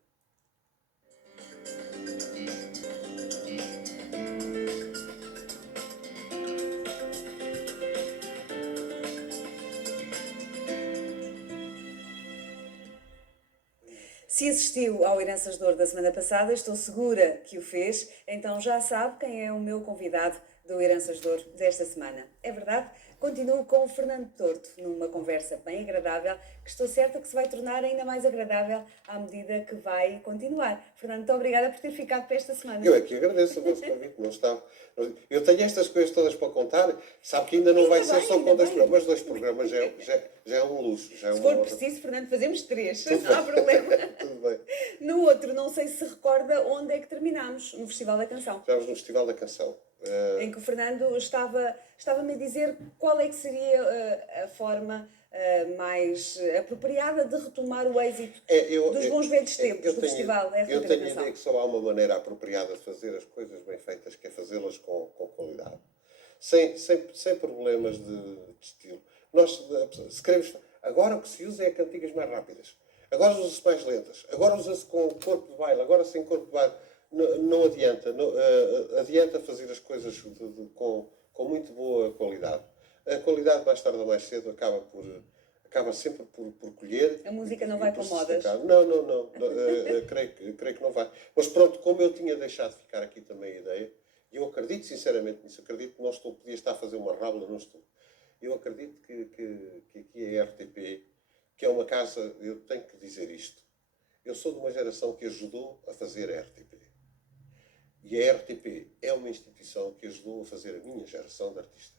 Se assistiu ao Heranças de Ouro da semana passada, estou segura que o fez, então já sabe quem é o meu convidado do Heranças de Ouro desta semana. É verdade? Continuo com o Fernando Tordo, numa conversa bem agradável, que estou certa que se vai tornar ainda mais agradável à medida que vai continuar. Fernando, muito obrigada por ter ficado para esta semana. Eu é que agradeço o vosso convite. Não estava... Eu tenho estas coisas todas para contar. Sabe que ainda não vai ser só com dois programas. 2 programas já é um luxo. Já é Se uma for honra. preciso, Fernando, fazemos 3, Tudo não há bem. problema. Tudo bem. No outro, não sei se recorda onde é que terminámos, no Festival da Canção. Estamos no Festival da Canção. Em que o Fernando estava-me a dizer qual é que seria a forma mais apropriada de retomar o êxito dos bons velhos tempos do Festival da Eu RTP da tenho a Canção. ideia que só há uma maneira apropriada de fazer as coisas bem feitas, que é fazê-las com qualidade. Sem problemas de estilo. Nós, se queremos... Agora o que se usa é cantigas mais rápidas. Agora usa-se mais lentas. Agora usa-se com corpo de baile. Agora sem corpo de baile. Não adianta. Adianta fazer as coisas com muito boa qualidade. A qualidade, mais tarde ou mais cedo, acaba sempre por colher. A música e não vai por para se modas. destacar. Não. Creio que não vai. Mas pronto, como eu tinha deixado de ficar aqui também a ideia, e eu acredito sinceramente nisso, acredito que não podia estar a fazer uma rábula, não estou. Eu acredito que aqui a RTP, que é uma casa, eu tenho que dizer isto, eu sou de uma geração que ajudou a fazer a RTP. E a RTP é uma instituição que ajudou a fazer a minha geração de artistas.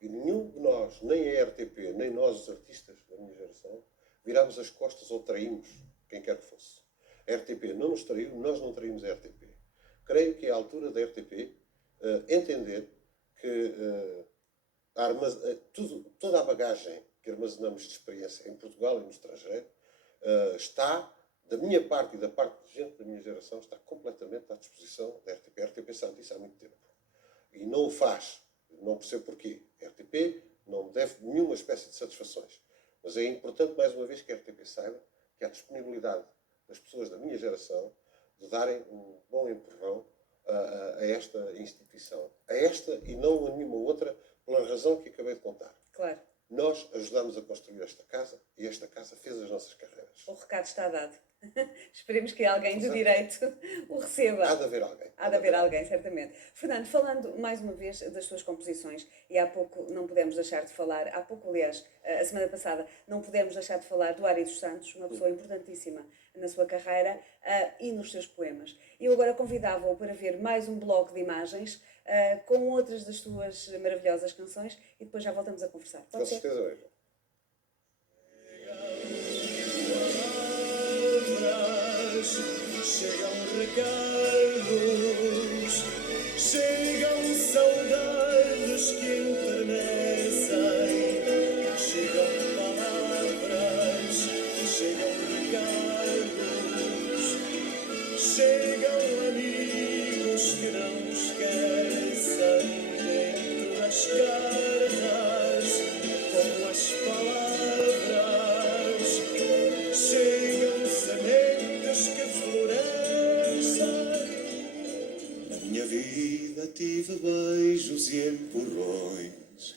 E nenhum de nós, nem a RTP, nem nós os artistas da minha geração, virámos as costas ou traímos quem quer que fosse. A RTP não nos traiu, nós não traímos a RTP. Creio que é a altura da RTP entender que toda a bagagem que armazenamos de experiência em Portugal e no estrangeiro está, da minha parte e da parte de gente da minha geração, está completamente à disposição da RTP. A RTP sabe disso há muito tempo. E não o faz. Não percebo porquê. A RTP não me deve nenhuma espécie de satisfações. Mas é importante, mais uma vez, que a RTP saiba que há disponibilidade das pessoas da minha geração de darem um bom empurrão a esta instituição. A esta e não a nenhuma outra, pela razão que acabei de contar. Claro, Nós ajudamos a construir esta casa e esta casa fez as nossas carreiras. o recado está dado. Esperemos que alguém de direito o receba. Há de haver alguém. Há de haver alguém, certamente. Fernando, falando mais uma vez das suas composições, e há pouco não pudemos deixar de falar, há pouco, aliás, a semana passada, não pudemos deixar de falar do Ari dos Santos, uma pessoa importantíssima na sua carreira e nos seus poemas. Eu agora convidava-o para ver mais um bloco de imagens com outras das suas maravilhosas canções e depois já voltamos a conversar. Com Pode ser? certeza mesmo. Chegam recados, chegam saudades que enternecem, chegam palavras, chegam recados, chegam amigos que não esquecem dentro das cartas, como as palavras, chegam sementes que florescem. Na minha vida tive beijos e empurrões,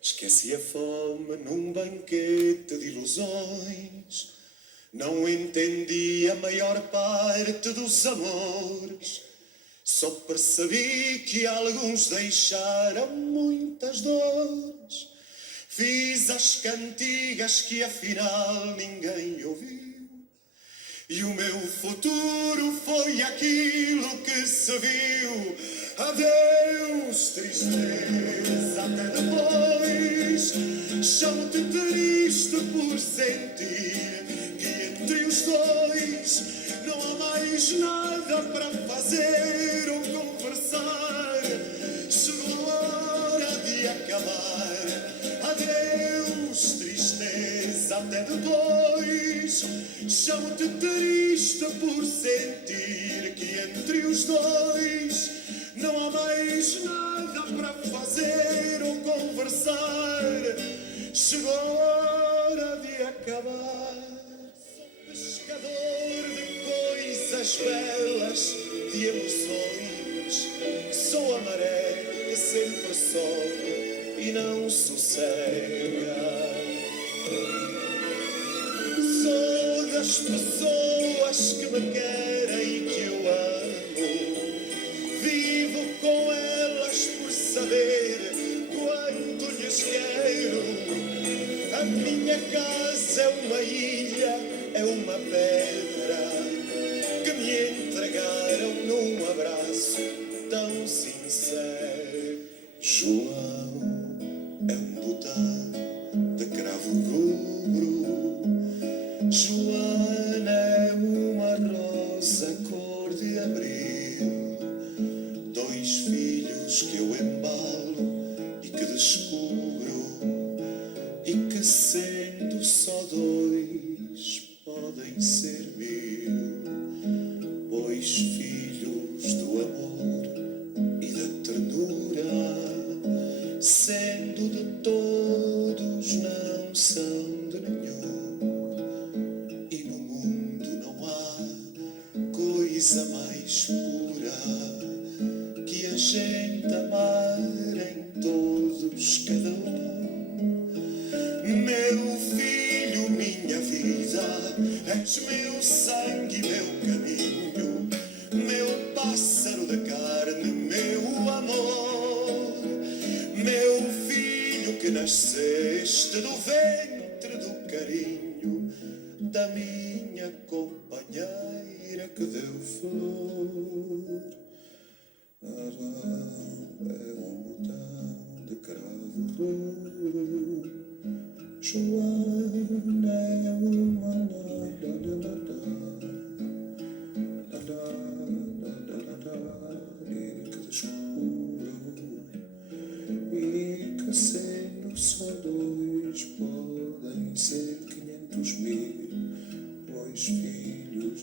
esqueci a fome num banquete de ilusões. Não entendi a maior parte dos amores, só percebi que alguns deixaram muitas dores. Fiz as cantigas que afinal ninguém ouviu, e o meu futuro foi aquilo que se viu. Adeus, tristeza, até depois. Chamo-te triste por sentir que entre os dois não há mais nada para fazer ou conversar. Chegou a hora de acabar. Adeus, tristeza, até depois. Chamo-te triste por sentir que entre os dois não há mais nada para fazer ou conversar. Chegou a hora de acabar. Sou pescador de coisas belas, de emoções. Sou a maré que sempre sobe e não sossega. Sou das pessoas que me querem e que eu amo. Vivo com elas por saber quanto lhes quero. A minha casa é uma ilha, é uma pedra que me entregaram num abraço tão sincero. João é um botão de cravo rubro. Joana é uma rosa cor de abril. Dois filhos que eu embalo e que descubro, e que sendo só dois podem ser mil. Pois filhos do amor e da ternura, sendo de todos não são de nenhum. E no mundo não há coisa mais pura que a gente amar em todos cada um. Meu filho, minha vida, és meu sangue, meu caminho, meu pássaro de carne, meu amor. Meu filho que nasceste do ventre do carinho da minha companheira que deu flor. É um botão de cravo rouro. Joana é uma e que descubro, e que sendo só dois podem ser 500.000. Pois filhos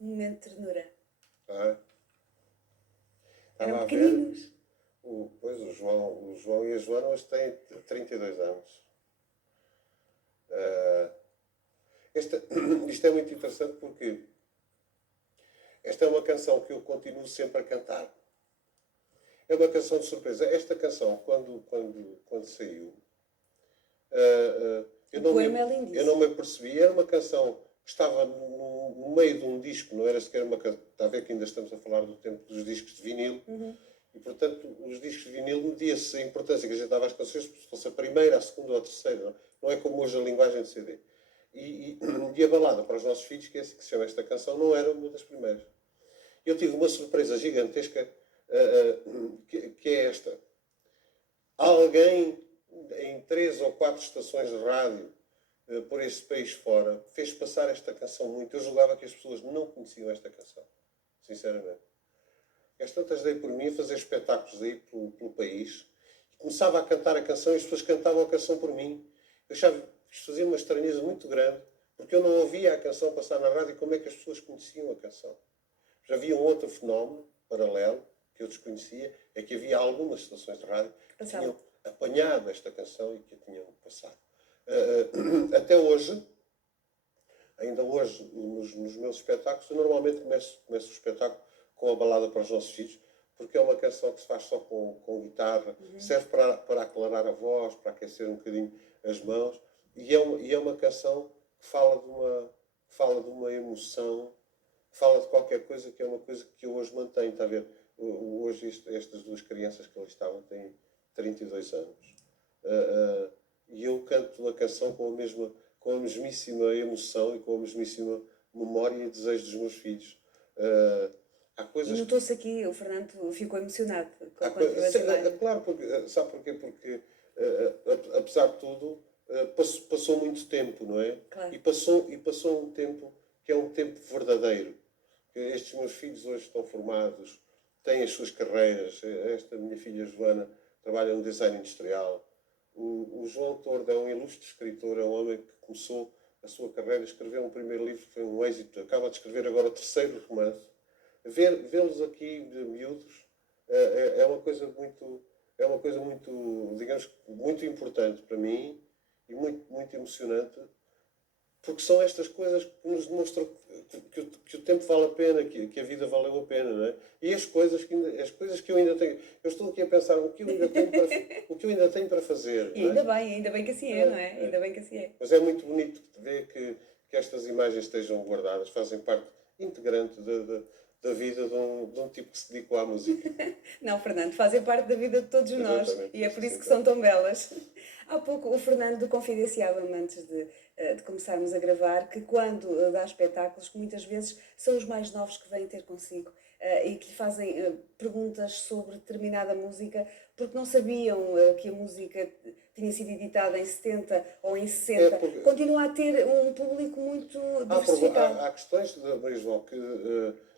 Um momento de ternura. Ah, Eram estava a ver. pequeninos. Pois o João e a Joana hoje têm 32 anos. Isto é muito interessante porque esta é uma canção que eu continuo sempre a cantar. É uma canção de surpresa. Esta canção, quando saiu, eu não poema é lindíssimo. eu não me apercebi. Era uma canção que estava no meio de um disco, não era sequer uma canção. Está a ver que ainda estamos a falar do tempo dos discos de vinil. E, portanto, os discos de vinil media-se a importância que a gente dava às canções, se fosse a primeira, a segunda ou a terceira. Não é como hoje a linguagem de CD. E a balada para os nossos filhos, que se chama esta canção, não era uma das primeiras. Eu tive uma surpresa gigantesca, que é esta. Alguém em 3 ou 4 estações de rádio por esse país fora, fez passar esta canção muito. Eu julgava que as pessoas não conheciam esta canção, sinceramente. Às tantas dei por mim a fazer espetáculos aí pelo país. Começava a cantar a canção e as pessoas cantavam a canção por mim. Eu achava que isto fazia uma estranheza muito grande, porque eu não ouvia a canção passar na rádio e como é que as pessoas conheciam a canção. Já havia um outro fenómeno paralelo, que eu desconhecia, é que havia algumas estações de rádio que tinham apanhado esta canção e que a tinham passado. Até hoje, ainda hoje, nos meus espetáculos, eu normalmente começo o espetáculo com a balada para os nossos filhos, porque é uma canção que se faz só com guitarra, serve para aclarar a voz, para aquecer um bocadinho as mãos, e é uma canção que fala de uma emoção, fala de qualquer coisa que é uma coisa que eu hoje mantenho, está a ver? Hoje estas duas crianças que ali estavam têm 32 anos. E eu canto a canção com a mesmíssima emoção e com a mesmíssima memória e desejo dos meus filhos. Há coisas E notou-se aqui, o Fernando ficou emocionado Há quando viu essa imagem. claro, porque, sabe porquê? Porque, apesar de tudo, passou muito tempo, não é? Claro. E passou um tempo que é um tempo verdadeiro. Que estes meus filhos hoje estão formados, têm as suas carreiras. Esta minha filha Joana trabalha no design industrial. O João Tordo é um ilustre escritor, é um homem que começou a sua carreira, escreveu um primeiro livro que foi um êxito, acaba de escrever agora o terceiro romance. Vê-los aqui de miúdos é uma coisa muito, digamos, muito importante para mim e muito emocionante, porque são estas coisas que nos demonstram que o tempo vale a pena, que a vida valeu a pena, não é? E as coisas que eu ainda tenho, eu estou aqui a pensar o que eu ainda tenho para fazer. E ainda bem que assim é, não é? Ainda bem que assim é. Mas é muito bonito ver que estas imagens estejam guardadas, fazem parte integrante da vida de um tipo que se dedicou à música. Não, Fernando, fazem parte da vida de todos nós e é por isso que são tão belas. Há pouco o Fernando confidenciava-me antes de começarmos a gravar que quando dá espetáculos, que muitas vezes são os mais novos que vêm ter consigo e que lhe fazem perguntas sobre determinada música porque não sabiam que a música tinha sido editada em 70 ou em 60. Continua a ter um público muito diversificado. Há questões da Maria João que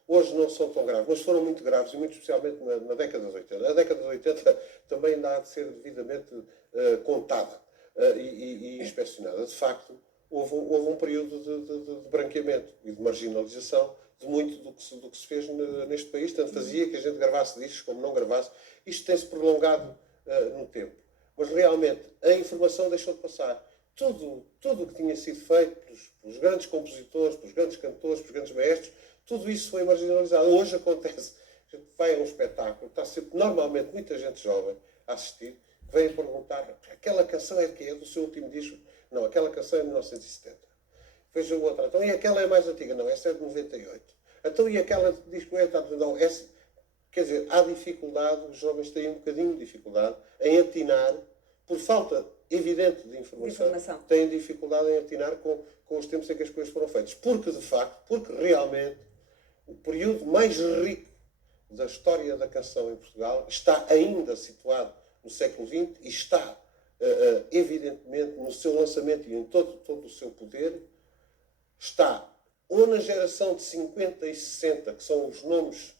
hoje não são tão graves, mas foram muito graves, e muito especialmente na década de 80. A década de 80 também ainda há de ser devidamente contada e inspecionada. De facto, houve um período de branqueamento e de marginalização de muito do que se fez neste país. Tanto fazia que a gente gravasse discos como não gravasse. Isto tem-se prolongado no tempo. Mas realmente a informação deixou de passar. Tudo o que tinha sido feito pelos grandes compositores, pelos grandes cantores, pelos grandes maestros, tudo isso foi marginalizado. Hoje acontece, a gente vai a um espetáculo, está sempre normalmente muita gente jovem a assistir, que vem perguntar, aquela canção é que é do seu último disco? Não, aquela canção é de 1970. Veja outra, então e aquela é mais antiga? Não, essa é de 98. Então e aquela disco é? Não, essa... Quer dizer, há dificuldade, os jovens têm um bocadinho de dificuldade em atinar, por falta evidente de informação. Têm dificuldade em atinar com os tempos em que as coisas foram feitas. Porque, de facto, porque realmente o período mais rico da história da canção em Portugal está ainda situado no século XX e está, evidentemente, no seu lançamento e em todo o seu poder, está ou na geração de 50 e 60, que são os nomes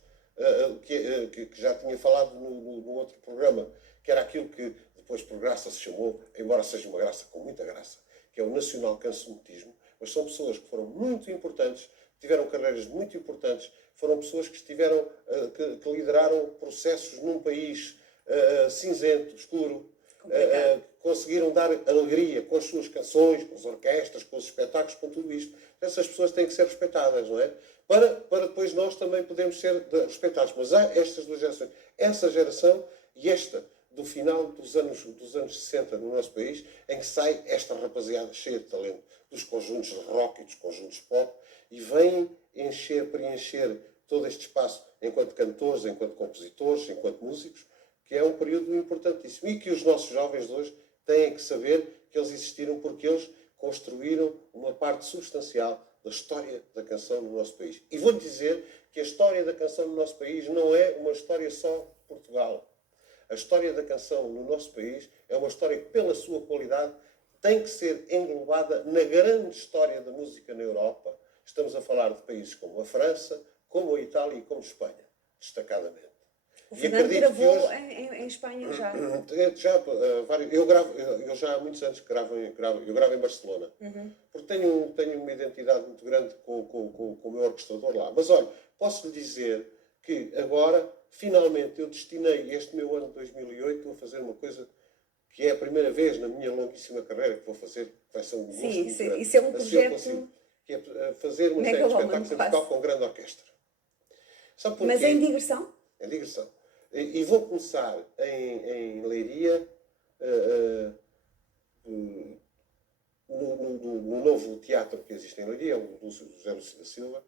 que já tinha falado no outro programa, que era aquilo que depois por graça se chamou, embora seja uma graça com muita graça, que é o nacional cancionetismo, mas são pessoas que foram muito importantes, tiveram carreiras muito importantes, foram pessoas que estiveram, que lideraram processos num país cinzento, escuro, conseguiram dar alegria com as suas canções, com as orquestras, com os espetáculos, com tudo isto. Essas pessoas têm que ser respeitadas, não é? Para depois nós também podermos ser respeitados. Mas há estas duas gerações. Essa geração e esta do final dos anos 60 no nosso país, em que sai esta rapaziada cheia de talento, dos conjuntos de rock e dos conjuntos de pop, e vêm preencher todo este espaço enquanto cantores, enquanto compositores, enquanto músicos, que é um período importantíssimo e que os nossos jovens de hoje têm que saber que eles existiram porque eles construíram uma parte substancial da história da canção no nosso país. E vou-lhe dizer que a história da canção no nosso país não é uma história só de Portugal. A história da canção no nosso país é uma história que, pela sua qualidade, tem que ser englobada na grande história da música na Europa. Estamos a falar de países como a França, como a Itália e como a Espanha, destacadamente. O E Fernando acredito que gravou hoje- em Espanha já. Eu já há muitos anos que eu gravo em Barcelona, porque tenho uma identidade muito grande com o meu orquestrador lá. Mas olha, posso lhe dizer que agora, finalmente, eu destinei este meu ano de 2008 a fazer uma coisa que é a primeira vez na minha longuíssima carreira que vou fazer, que vai ser um gosto Sim, muito grande. isso é um Assim eu projeto consigo, que é fazer uma série de megalómano, espetáculos em quase. Portugal com grande orquestra. Sabe porquê? Mas em digressão? É digressão. E vou começar em Leiria, no novo teatro que existe em Leiria, o do José Luís da Silva.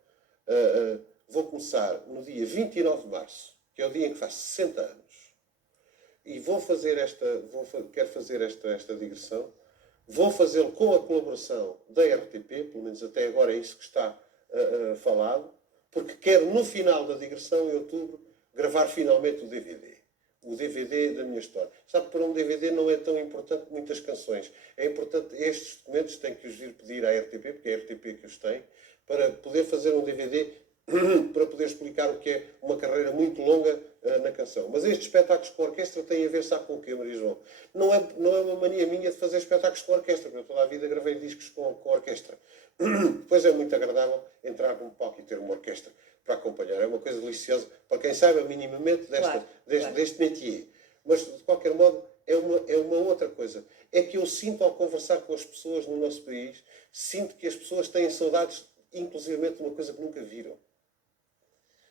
Vou começar no dia 29 de março, que é o dia em que faz 60 anos. E quero fazer esta digressão. Vou fazê-lo com a colaboração da RTP, pelo menos até agora é isso que está falado, porque quero no final da digressão, em outubro, gravar finalmente o DVD. O DVD da minha história. Sabe, para um DVD não é tão importante muitas canções. É importante, estes documentos têm que os vir pedir à RTP, porque é a RTP que os tem, para poder fazer um DVD, para poder explicar o que é uma carreira muito longa na canção. Mas estes espetáculos com orquestra têm a ver, sabe com o quê, Maria João? Não é uma mania minha de fazer espetáculos com orquestra, porque eu toda a vida gravei discos com orquestra. Depois é muito agradável entrar num palco e ter uma orquestra para acompanhar. É uma coisa deliciosa para quem saiba minimamente deste métier. Mas, de qualquer modo, é uma outra coisa. É que eu sinto, ao conversar com as pessoas no nosso país, sinto que as pessoas têm saudades, inclusivamente, de uma coisa que nunca viram.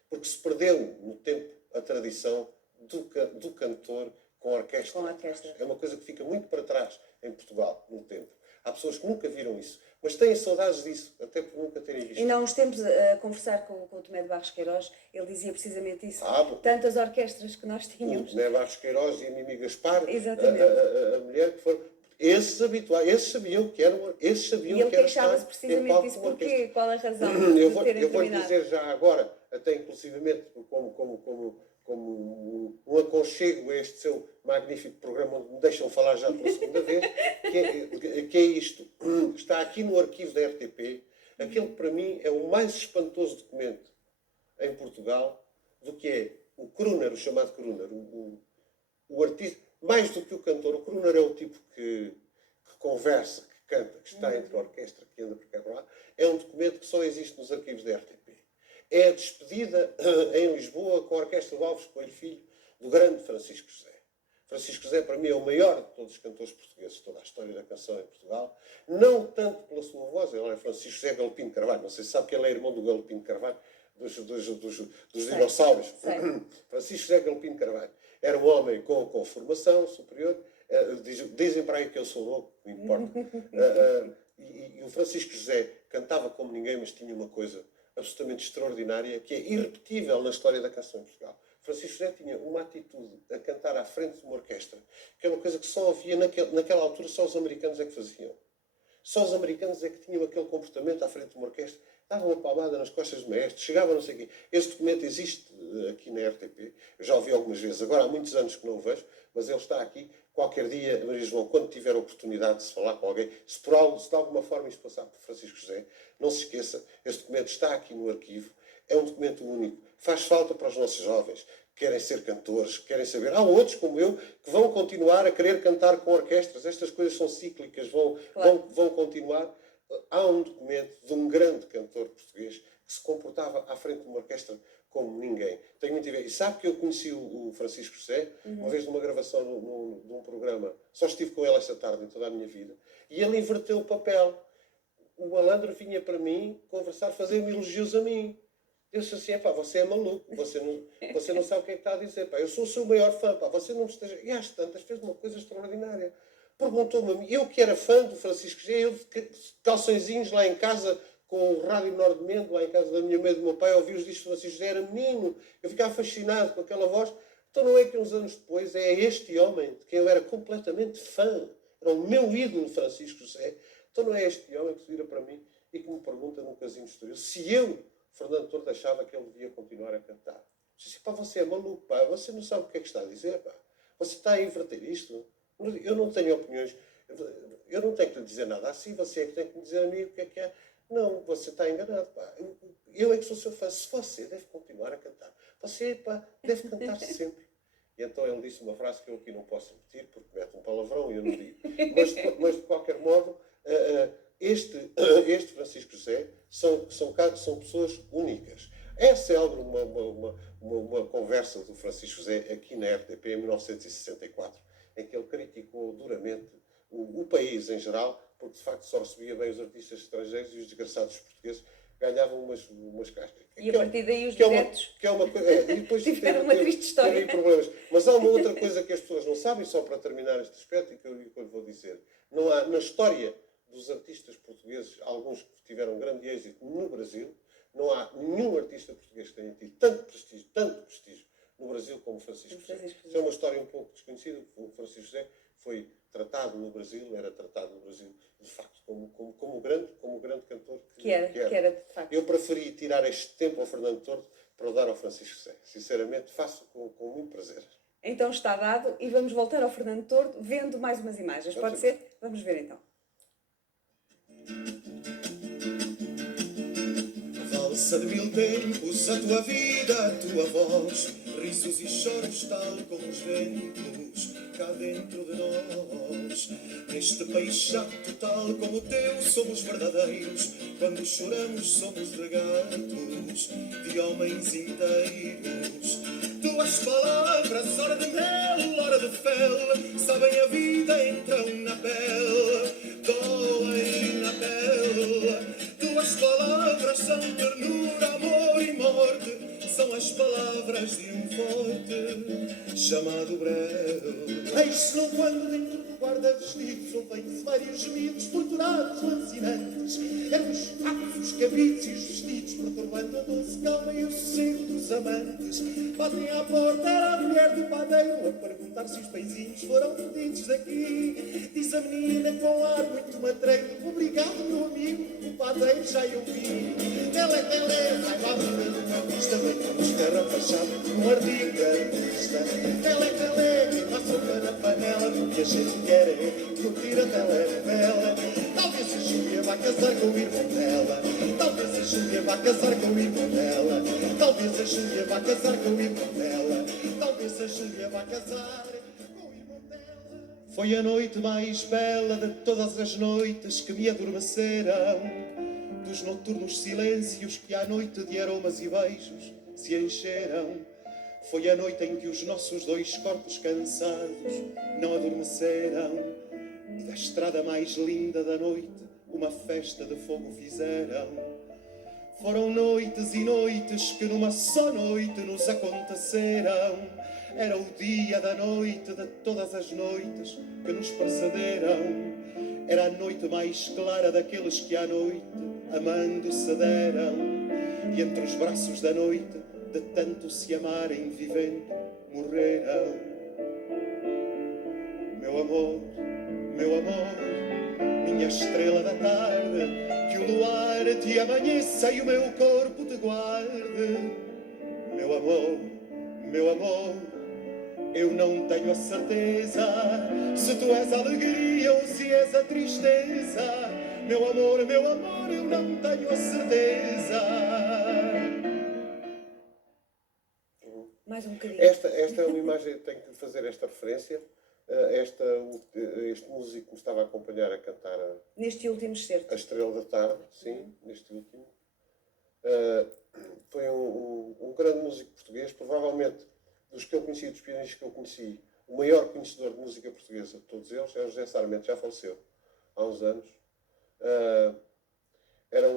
Porque se perdeu no tempo a tradição do cantor com orquestra. Com orquestra. É uma coisa que fica muito para trás em Portugal, no tempo. Há pessoas que nunca viram isso, mas têm saudades disso, até por nunca terem visto. Ainda há uns tempos, a conversar com o Tomé de Barros Queiroz, ele dizia precisamente isso. Tantas orquestras que nós O tínhamos. Tomé Barros Queiroz e a Mimi Gaspar, Exatamente. a mulher que foram... Esses habituais, esses sabiam que eram... Esses sabiam E ele que eram queixava-se estar em precisamente palco disso. com uma Porquê? orquestra. Qual a razão Eu de vou terem lhe terminado? dizer já agora, até inclusivamente como um aconchego a este seu magnífico programa onde me deixam falar já pela segunda vez, que é isto. Está aqui no arquivo da RTP, aquele que para mim é o mais espantoso documento em Portugal, do que é o crooner, o chamado crooner, o artista, mais do que o cantor. O crooner é o tipo que conversa, que canta, que está entre a orquestra, que anda por cá e por lá. É um documento que só existe nos arquivos da RTP. É a despedida em Lisboa com a Orquestra de Alves Coelho Filho do grande Francisco José. Francisco José, para mim, é o maior de todos os cantores portugueses, toda a história da canção em Portugal. Não tanto pela sua voz, ele é Francisco José Galopim de Carvalho. Não sei se sabe que ele é irmão do Galopim de Carvalho, dos dinossauros. Sei. Francisco José Galopim de Carvalho. Era um homem com formação superior. Dizem para aí que eu sou louco, não importa. E o Francisco José cantava como ninguém, mas tinha uma coisa absolutamente extraordinária, que é irrepetível na história da canção em Portugal. Francisco José tinha uma atitude a cantar à frente de uma orquestra, que é uma coisa que só havia naquela altura, só os americanos é que faziam. Só os americanos é que tinham aquele comportamento à frente de uma orquestra. Davam uma palmada nas costas do maestro, chegavam não sei o quê. Esse documento existe aqui na RTP. Eu já o vi algumas vezes. Agora há muitos anos que não o vejo, mas ele está aqui. Qualquer dia, Maria João, quando tiver a oportunidade de se falar com alguém, se de alguma forma isto passar por Francisco José, não se esqueça, este documento está aqui no arquivo. É um documento único. Faz falta para os nossos jovens que querem ser cantores, que querem saber. Há outros, como eu, que vão continuar a querer cantar com orquestras. Estas coisas são cíclicas, vão continuar. Há um documento de um grande cantor português que se comportava à frente de uma orquestra como ninguém. Tenho muito a ver. E sabe que eu conheci o Francisco José, uma vez numa gravação de um programa. Só estive com ele esta tarde em toda a minha vida. E ele inverteu o papel. O malandro vinha para mim conversar, fazer-me elogios a mim. Eu disse assim, pá, você é maluco, você não sabe o que é que está a dizer, pá, eu sou o seu maior fã, pá, você não me esteja... E às tantas fez uma coisa extraordinária. Perguntou-me a mim, eu que era fã do Francisco José, eu de calçõezinhos lá em casa, com o rádio Nordmente, lá em casa da minha mãe e do meu pai, ouvi os discos do Francisco José, era menino, eu ficava fascinado com aquela voz. Então não é que uns anos depois é este homem, de quem eu era completamente fã, era o meu ídolo Francisco José, então não é este homem que se vira para mim e que me pergunta num casinho histórico se eu, Fernando Tordo, achava que ele devia continuar a cantar. Eu disse, pá, você é maluco, pá, você não sabe o que é que está a dizer, pá. Você está a inverter isto. Eu não tenho opiniões. eu não tenho que lhe dizer nada assim, você é que tem que me dizer a mim o que é. Não, você está enganado, pá. Eu é que sou seu fã. Se você deve continuar a cantar, você, pá, deve cantar sempre. E então ele disse uma frase que eu aqui não posso repetir, porque mete um palavrão e eu não digo. Mas de qualquer modo, este Francisco José são pessoas únicas. É célebre uma conversa do Francisco José aqui na RTP em 1964, em que ele criticou duramente o país em geral, porque de facto só recebia bem os artistas estrangeiros e os desgraçados portugueses ganhavam umas cascas. E a partir daí os que é diretos e depois tiveram uma triste história. Teve problemas. Mas há uma outra coisa que as pessoas não sabem, só para terminar este aspecto, e que eu lhe vou dizer. Não há, na história dos artistas portugueses, alguns que tiveram grande êxito no Brasil, não há nenhum artista português que tenha tido tanto prestígio no Brasil como Francisco José. Isso é uma história um pouco desconhecida. O Francisco José foi tratado no Brasil, de facto, como o grande cantor que era, de facto. Eu preferi tirar este tempo ao Fernando Tordo para o dar ao Francisco José. Sinceramente, faço com muito prazer. Então está dado e vamos voltar ao Fernando Tordo vendo mais umas imagens. Pode ser? Vamos ver então. Valsa de mil tempos, a tua vida, a tua voz, risos e choros tal como os ventos cá dentro de nós. Neste país chato tal como o teu, somos verdadeiros. Quando choramos somos regatos de homens inteiros. Tuas palavras, hora de mel, hora de fel, sabem a vida, entram na pele, doem na pele. Tuas palavras são ternura, amor e morte, são as palavras de um forte chamado Brel. Eis-se num quando dentro do guarda-vestidos ouvem-se vários gemidos torturados, lancinantes. Eram os fatos, os cabides e os vestidos, perturbando a doce calma e o sossego dos amantes. Batem à porta, era a mulher do padeiro a perguntar se os pãezinhos foram pedidos daqui. Diz a menina com ar muito matreiro: obrigado, meu amigo, o padeiro já eu vi. Tele, vai lá vida de uma pista, vem com escarrapachado num artigo de artista. Tele, quem passa sopa na panela, porque a gente quer curtir a telenovela. Talvez a Júlia vá casar com o irmão dela. Talvez a Júlia vá casar com o irmão dela. Talvez a Júlia vá casar com o irmão dela. Talvez a Júlia vá casar com o irmão dela. Foi a noite mais bela de todas as noites que me adormeceram, dos noturnos silêncios que à noite de aromas e beijos se encheram. Foi a noite em que os nossos dois corpos cansados não adormeceram, e da estrada mais linda da noite uma festa de fogo fizeram. Foram noites e noites que numa só noite nos aconteceram. Era o dia da noite de todas as noites que nos precederam. Era a noite mais clara daqueles que à noite amando se deram. E entre os braços da noite, de tanto se amarem vivendo, morreram. Meu amor, minha estrela da tarde, que o luar te amanheça e o meu corpo te guarde. Meu amor, eu não tenho a certeza se tu és a alegria ou se és a tristeza. Meu amor, eu não tenho a certeza. Mais um bocadinho. Esta é uma imagem, tenho que fazer esta referência. Este músico que me estava a acompanhar a cantar Neste último excerto. A Estrela da Tarde, sim, neste último. Foi um grande músico português, provavelmente dos que eu conheci, dos pianistas que eu conheci, o maior conhecedor de música portuguesa de todos eles é o José Sarmento, já faleceu há uns anos. Era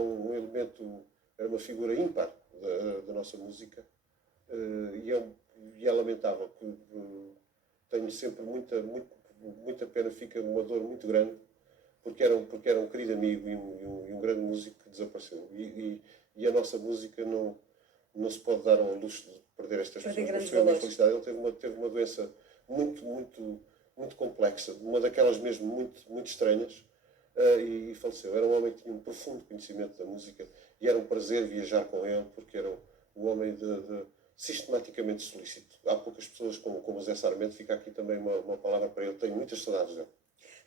um elemento, era uma figura ímpar da nossa música, e é lamentável que tenho sempre muita pena, fica uma dor muito grande, porque era um querido amigo e um grande músico que desapareceu. E a nossa música não se pode dar ao luxo de perder estas pessoas. Mas foi uma felicidade. Ele teve uma doença muito complexa, uma daquelas mesmo muito estranhas, e faleceu. Era um homem que tinha um profundo conhecimento da música e era um prazer viajar com ele, porque era um homem sistematicamente solícito. Há poucas pessoas como o Zé Sarmento. Fica aqui também uma palavra para ele. Tenho muitas saudades dele.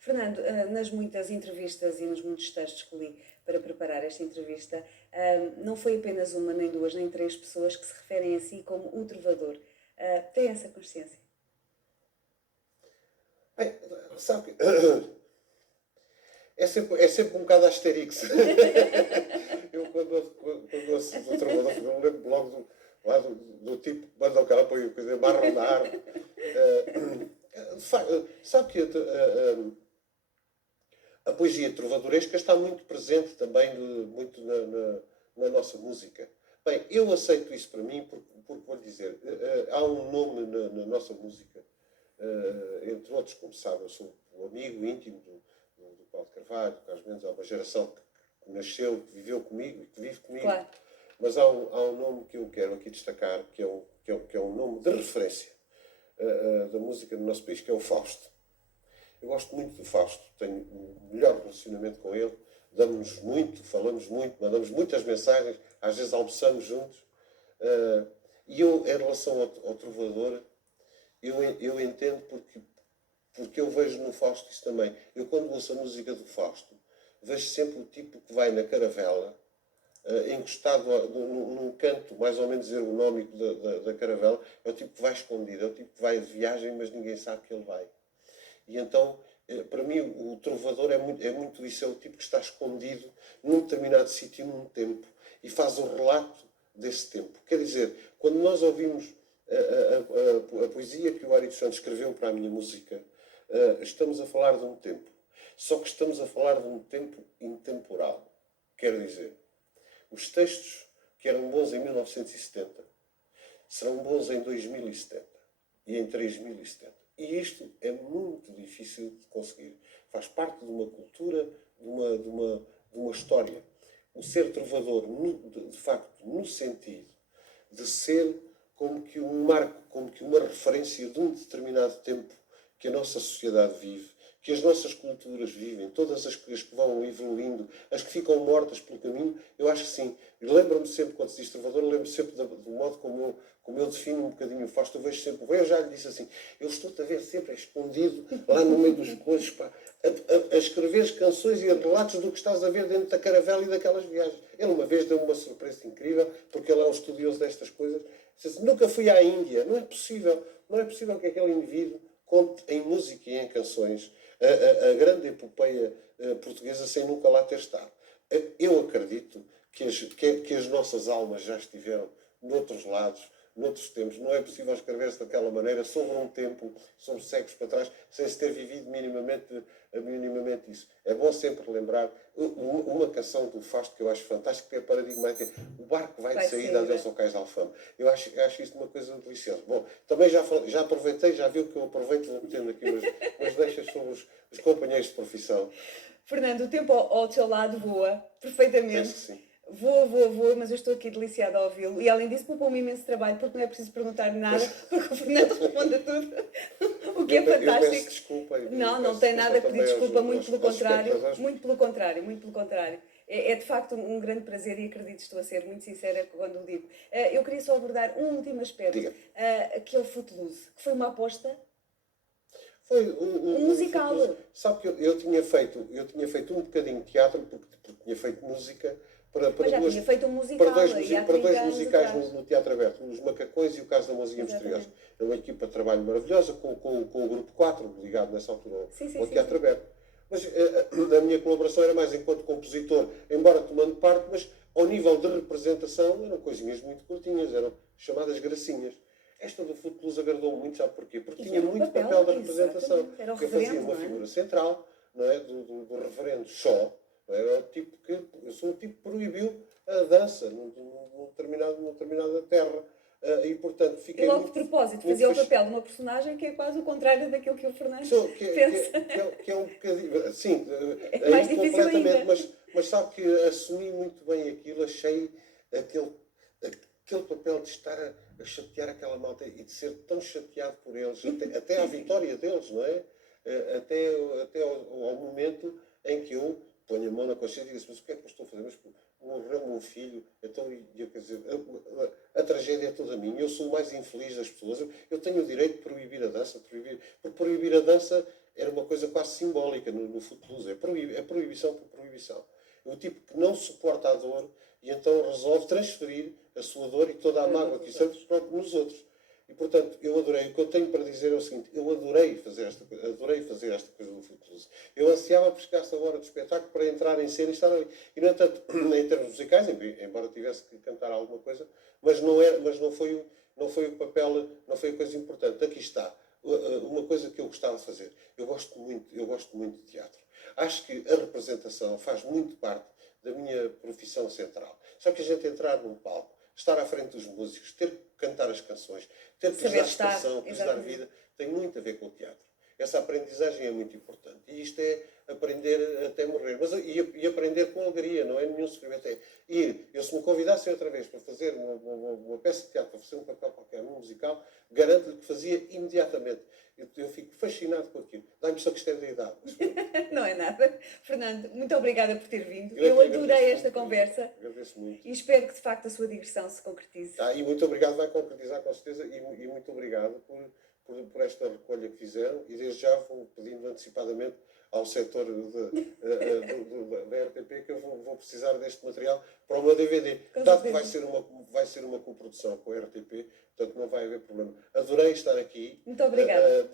Fernando, nas muitas entrevistas e nos muitos textos que li para preparar esta entrevista, não foi apenas uma, nem duas, nem três pessoas que se referem a si como o trovador. Tem essa consciência? Bem, sabe que é sempre um bocado Asterix. Eu, quando ouço do trovador, eu lembro logo do tipo que manda o cara para a barra na árvore. Sabe que a poesia trovadoresca está muito presente também muito na nossa música. Bem, eu aceito isso para mim porque vou dizer, há um nome na nossa música, entre outros, como sabe, eu sou um amigo íntimo do Paulo de Carvalho, do Carlos Mendes, há uma geração que nasceu, que viveu comigo e que vive comigo. Claro. Mas há um nome que eu quero aqui destacar, que é um nome de referência da música do nosso país, que é o Fausto. Eu gosto muito do Fausto, tenho o melhor relacionamento com ele, damos-nos muito, falamos muito, mandamos muitas mensagens, às vezes almoçamos juntos. E eu, em relação ao trovador, eu entendo porque eu vejo no Fausto isso também. Eu, quando ouço a música do Fausto, vejo sempre o tipo que vai na caravela, encostado num canto mais ou menos ergonómico da caravela, é o tipo que vai escondido, é o tipo que vai de viagem, mas ninguém sabe que ele vai. E então, para mim, o trovador é muito isso, é o tipo que está escondido num determinado sítio, num tempo, e faz o relato desse tempo. Quer dizer, quando nós ouvimos a poesia que o Ari dos Santos escreveu para a minha música, estamos a falar de um tempo. Só que estamos a falar de um tempo intemporal. Quer dizer, os textos que eram bons em 1970 serão bons em 2070 e em 3070. E isto é muito difícil de conseguir. Faz parte de uma cultura, de uma história. O ser trovador, de facto, no sentido de ser como que um marco, como que uma referência de um determinado tempo que a nossa sociedade vive, que as nossas culturas vivem, todas as que vão evoluindo, as que ficam mortas pelo caminho, eu acho que sim. Lembro-me sempre, quando se diz trovador, lembro-me sempre do modo como eu defino um bocadinho o Fausto. Eu vejo sempre, eu já lhe disse assim, eu estou-te a ver sempre escondido lá no meio dos coisas, pá, a escrever canções e relatos do que estás a ver dentro da caravela e daquelas viagens. Ele uma vez deu-me uma surpresa incrível, porque ele é um estudioso destas coisas. Disse, nunca fui à Índia, não é possível que aquele indivíduo conte em música e em canções a grande epopeia portuguesa sem nunca lá ter estado. Eu acredito que as nossas almas já estiveram noutros lados, noutros tempos. Não é possível escrever-se daquela maneira sobre um tempo, sobre séculos para trás, sem se ter vivido minimamente isso. É bom sempre lembrar uma canção do Fausto que eu acho fantástica, que é paradigmática. O barco vai de saída, adeus ao cais de Alfama. Eu acho isso uma coisa deliciosa. Bom, também já aproveitei, já viu que eu aproveito metendo aqui umas deixas sobre os companheiros de profissão. Fernando, o tempo ao teu lado voa perfeitamente. Penso que sim. Voa, mas eu estou aqui deliciada a ouvi-lo. E além disso, poupou-me imenso trabalho, porque não é preciso perguntar nada, porque o Fernando responde a tudo. O que é fantástico. Eu peço desculpa. Não tem nada a pedir desculpa, muito pelo aos contrário. É de facto um grande prazer e acredito, estou a ser muito sincera quando o digo. Eu queria só abordar um último aspecto, que é o Footloose, que foi uma aposta. Foi um musical. Sabe que eu tinha feito um bocadinho de teatro, porque tinha feito música para tinha feito um musical, para dois musicais no Teatro Aberto, Os Macacões e O Caso da Mãozinha Misteriosa. É uma equipa de trabalho maravilhosa, com o Grupo 4, ligado nessa altura ao Teatro Aberto. Mas a minha colaboração era mais enquanto compositor, embora tomando parte, mas ao nível de representação eram coisinhas muito curtinhas, eram chamadas gracinhas. Esta do Footloose agradou muito, sabe porquê? Porque tinha muito papel da representação. Eu fazia uma figura central, não é? do reverendo Shaw. Era o tipo eu sou o tipo que proibiu a dança numa determinada terra. E, portanto, fiquei e logo de propósito, fazia o papel de uma personagem que é quase o contrário daquilo que o Fernando pensa. Que é um bocadinho... Sim, é mais difícil completamente. Ainda. Mas sabe que assumi muito bem aquilo, achei aquele papel de estar a chatear aquela malta e de ser tão chateado por eles, até à vitória deles, não é? Até ao momento em que eu ponho a mão na consciência e digo assim, mas o que é que eu estou a fazer? Mas morreu o meu filho, então, quer dizer, a tragédia é toda minha, eu sou o mais infeliz das pessoas, eu tenho o direito de proibir a dança, porque proibir a dança era uma coisa quase simbólica no Footloose. É proibição por proibição. É o tipo que não suporta a dor e então resolve transferir a sua dor e toda a mágoa que isso nos outros. E, portanto, eu adorei. O que eu tenho para dizer é o seguinte: eu adorei fazer esta coisa do Footloose. Eu ansiava por chegar a hora do espetáculo para entrar em cena e estar ali. E, no entanto, em termos musicais, embora tivesse que cantar alguma coisa, mas não foi o papel, não foi a coisa importante. Aqui está. Uma coisa que eu gostava de fazer. Eu gosto muito de teatro. Acho que a representação faz muito parte da minha profissão central. Só que a gente entrar num palco, estar à frente dos músicos, ter que cantar as canções, ter que lhes dar expressão, que lhes dar vida, tem muito a ver com o teatro. Essa aprendizagem é muito importante. E isto é aprender até morrer. E aprender com alegria, não é nenhum sofrimento. É ir. Se me convidassem outra vez para fazer uma peça de teatro, para fazer um papel qualquer, um musical, garanto-lhe que fazia imediatamente. Eu fico fascinado com aquilo. Dá-me só que isto é da idade. Não é nada. Fernando, muito obrigada por ter vindo. Eu Eu adorei esta muito, conversa. Agradeço muito. E espero que de facto a sua digressão se concretize. E muito obrigado, vai concretizar com certeza, e muito obrigado por esta recolha que fizeram, e desde já vou pedindo antecipadamente ao setor da RTP que eu vou precisar deste material para o meu DVD. Dado que vai ser uma coprodução com a RTP, portanto não vai haver problema. Adorei estar aqui. Muito obrigada.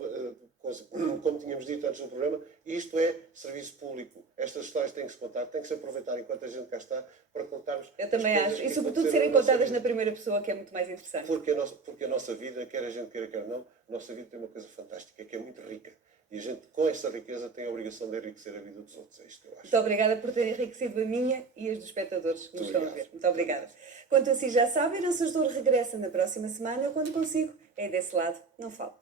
Como tínhamos dito antes do programa, isto é serviço público. Estas histórias têm que se contar, têm que se aproveitar enquanto a gente cá está para contarmos. Eu também acho. E sobretudo serem contadas na primeira pessoa, que é muito mais interessante. Porque a nossa vida, quer a gente queira, quer não, a nossa vida tem uma coisa fantástica, que é muito rica. E a gente, com essa riqueza, tem a obrigação de enriquecer a vida dos outros. É isto que eu acho. Muito obrigada por ter enriquecido a minha e as dos espectadores que nos estão a ver. Muito obrigada. Quanto assim já sabem, a Nossa Dor regressa na próxima semana. Eu, quando consigo, é desse lado. Não falo.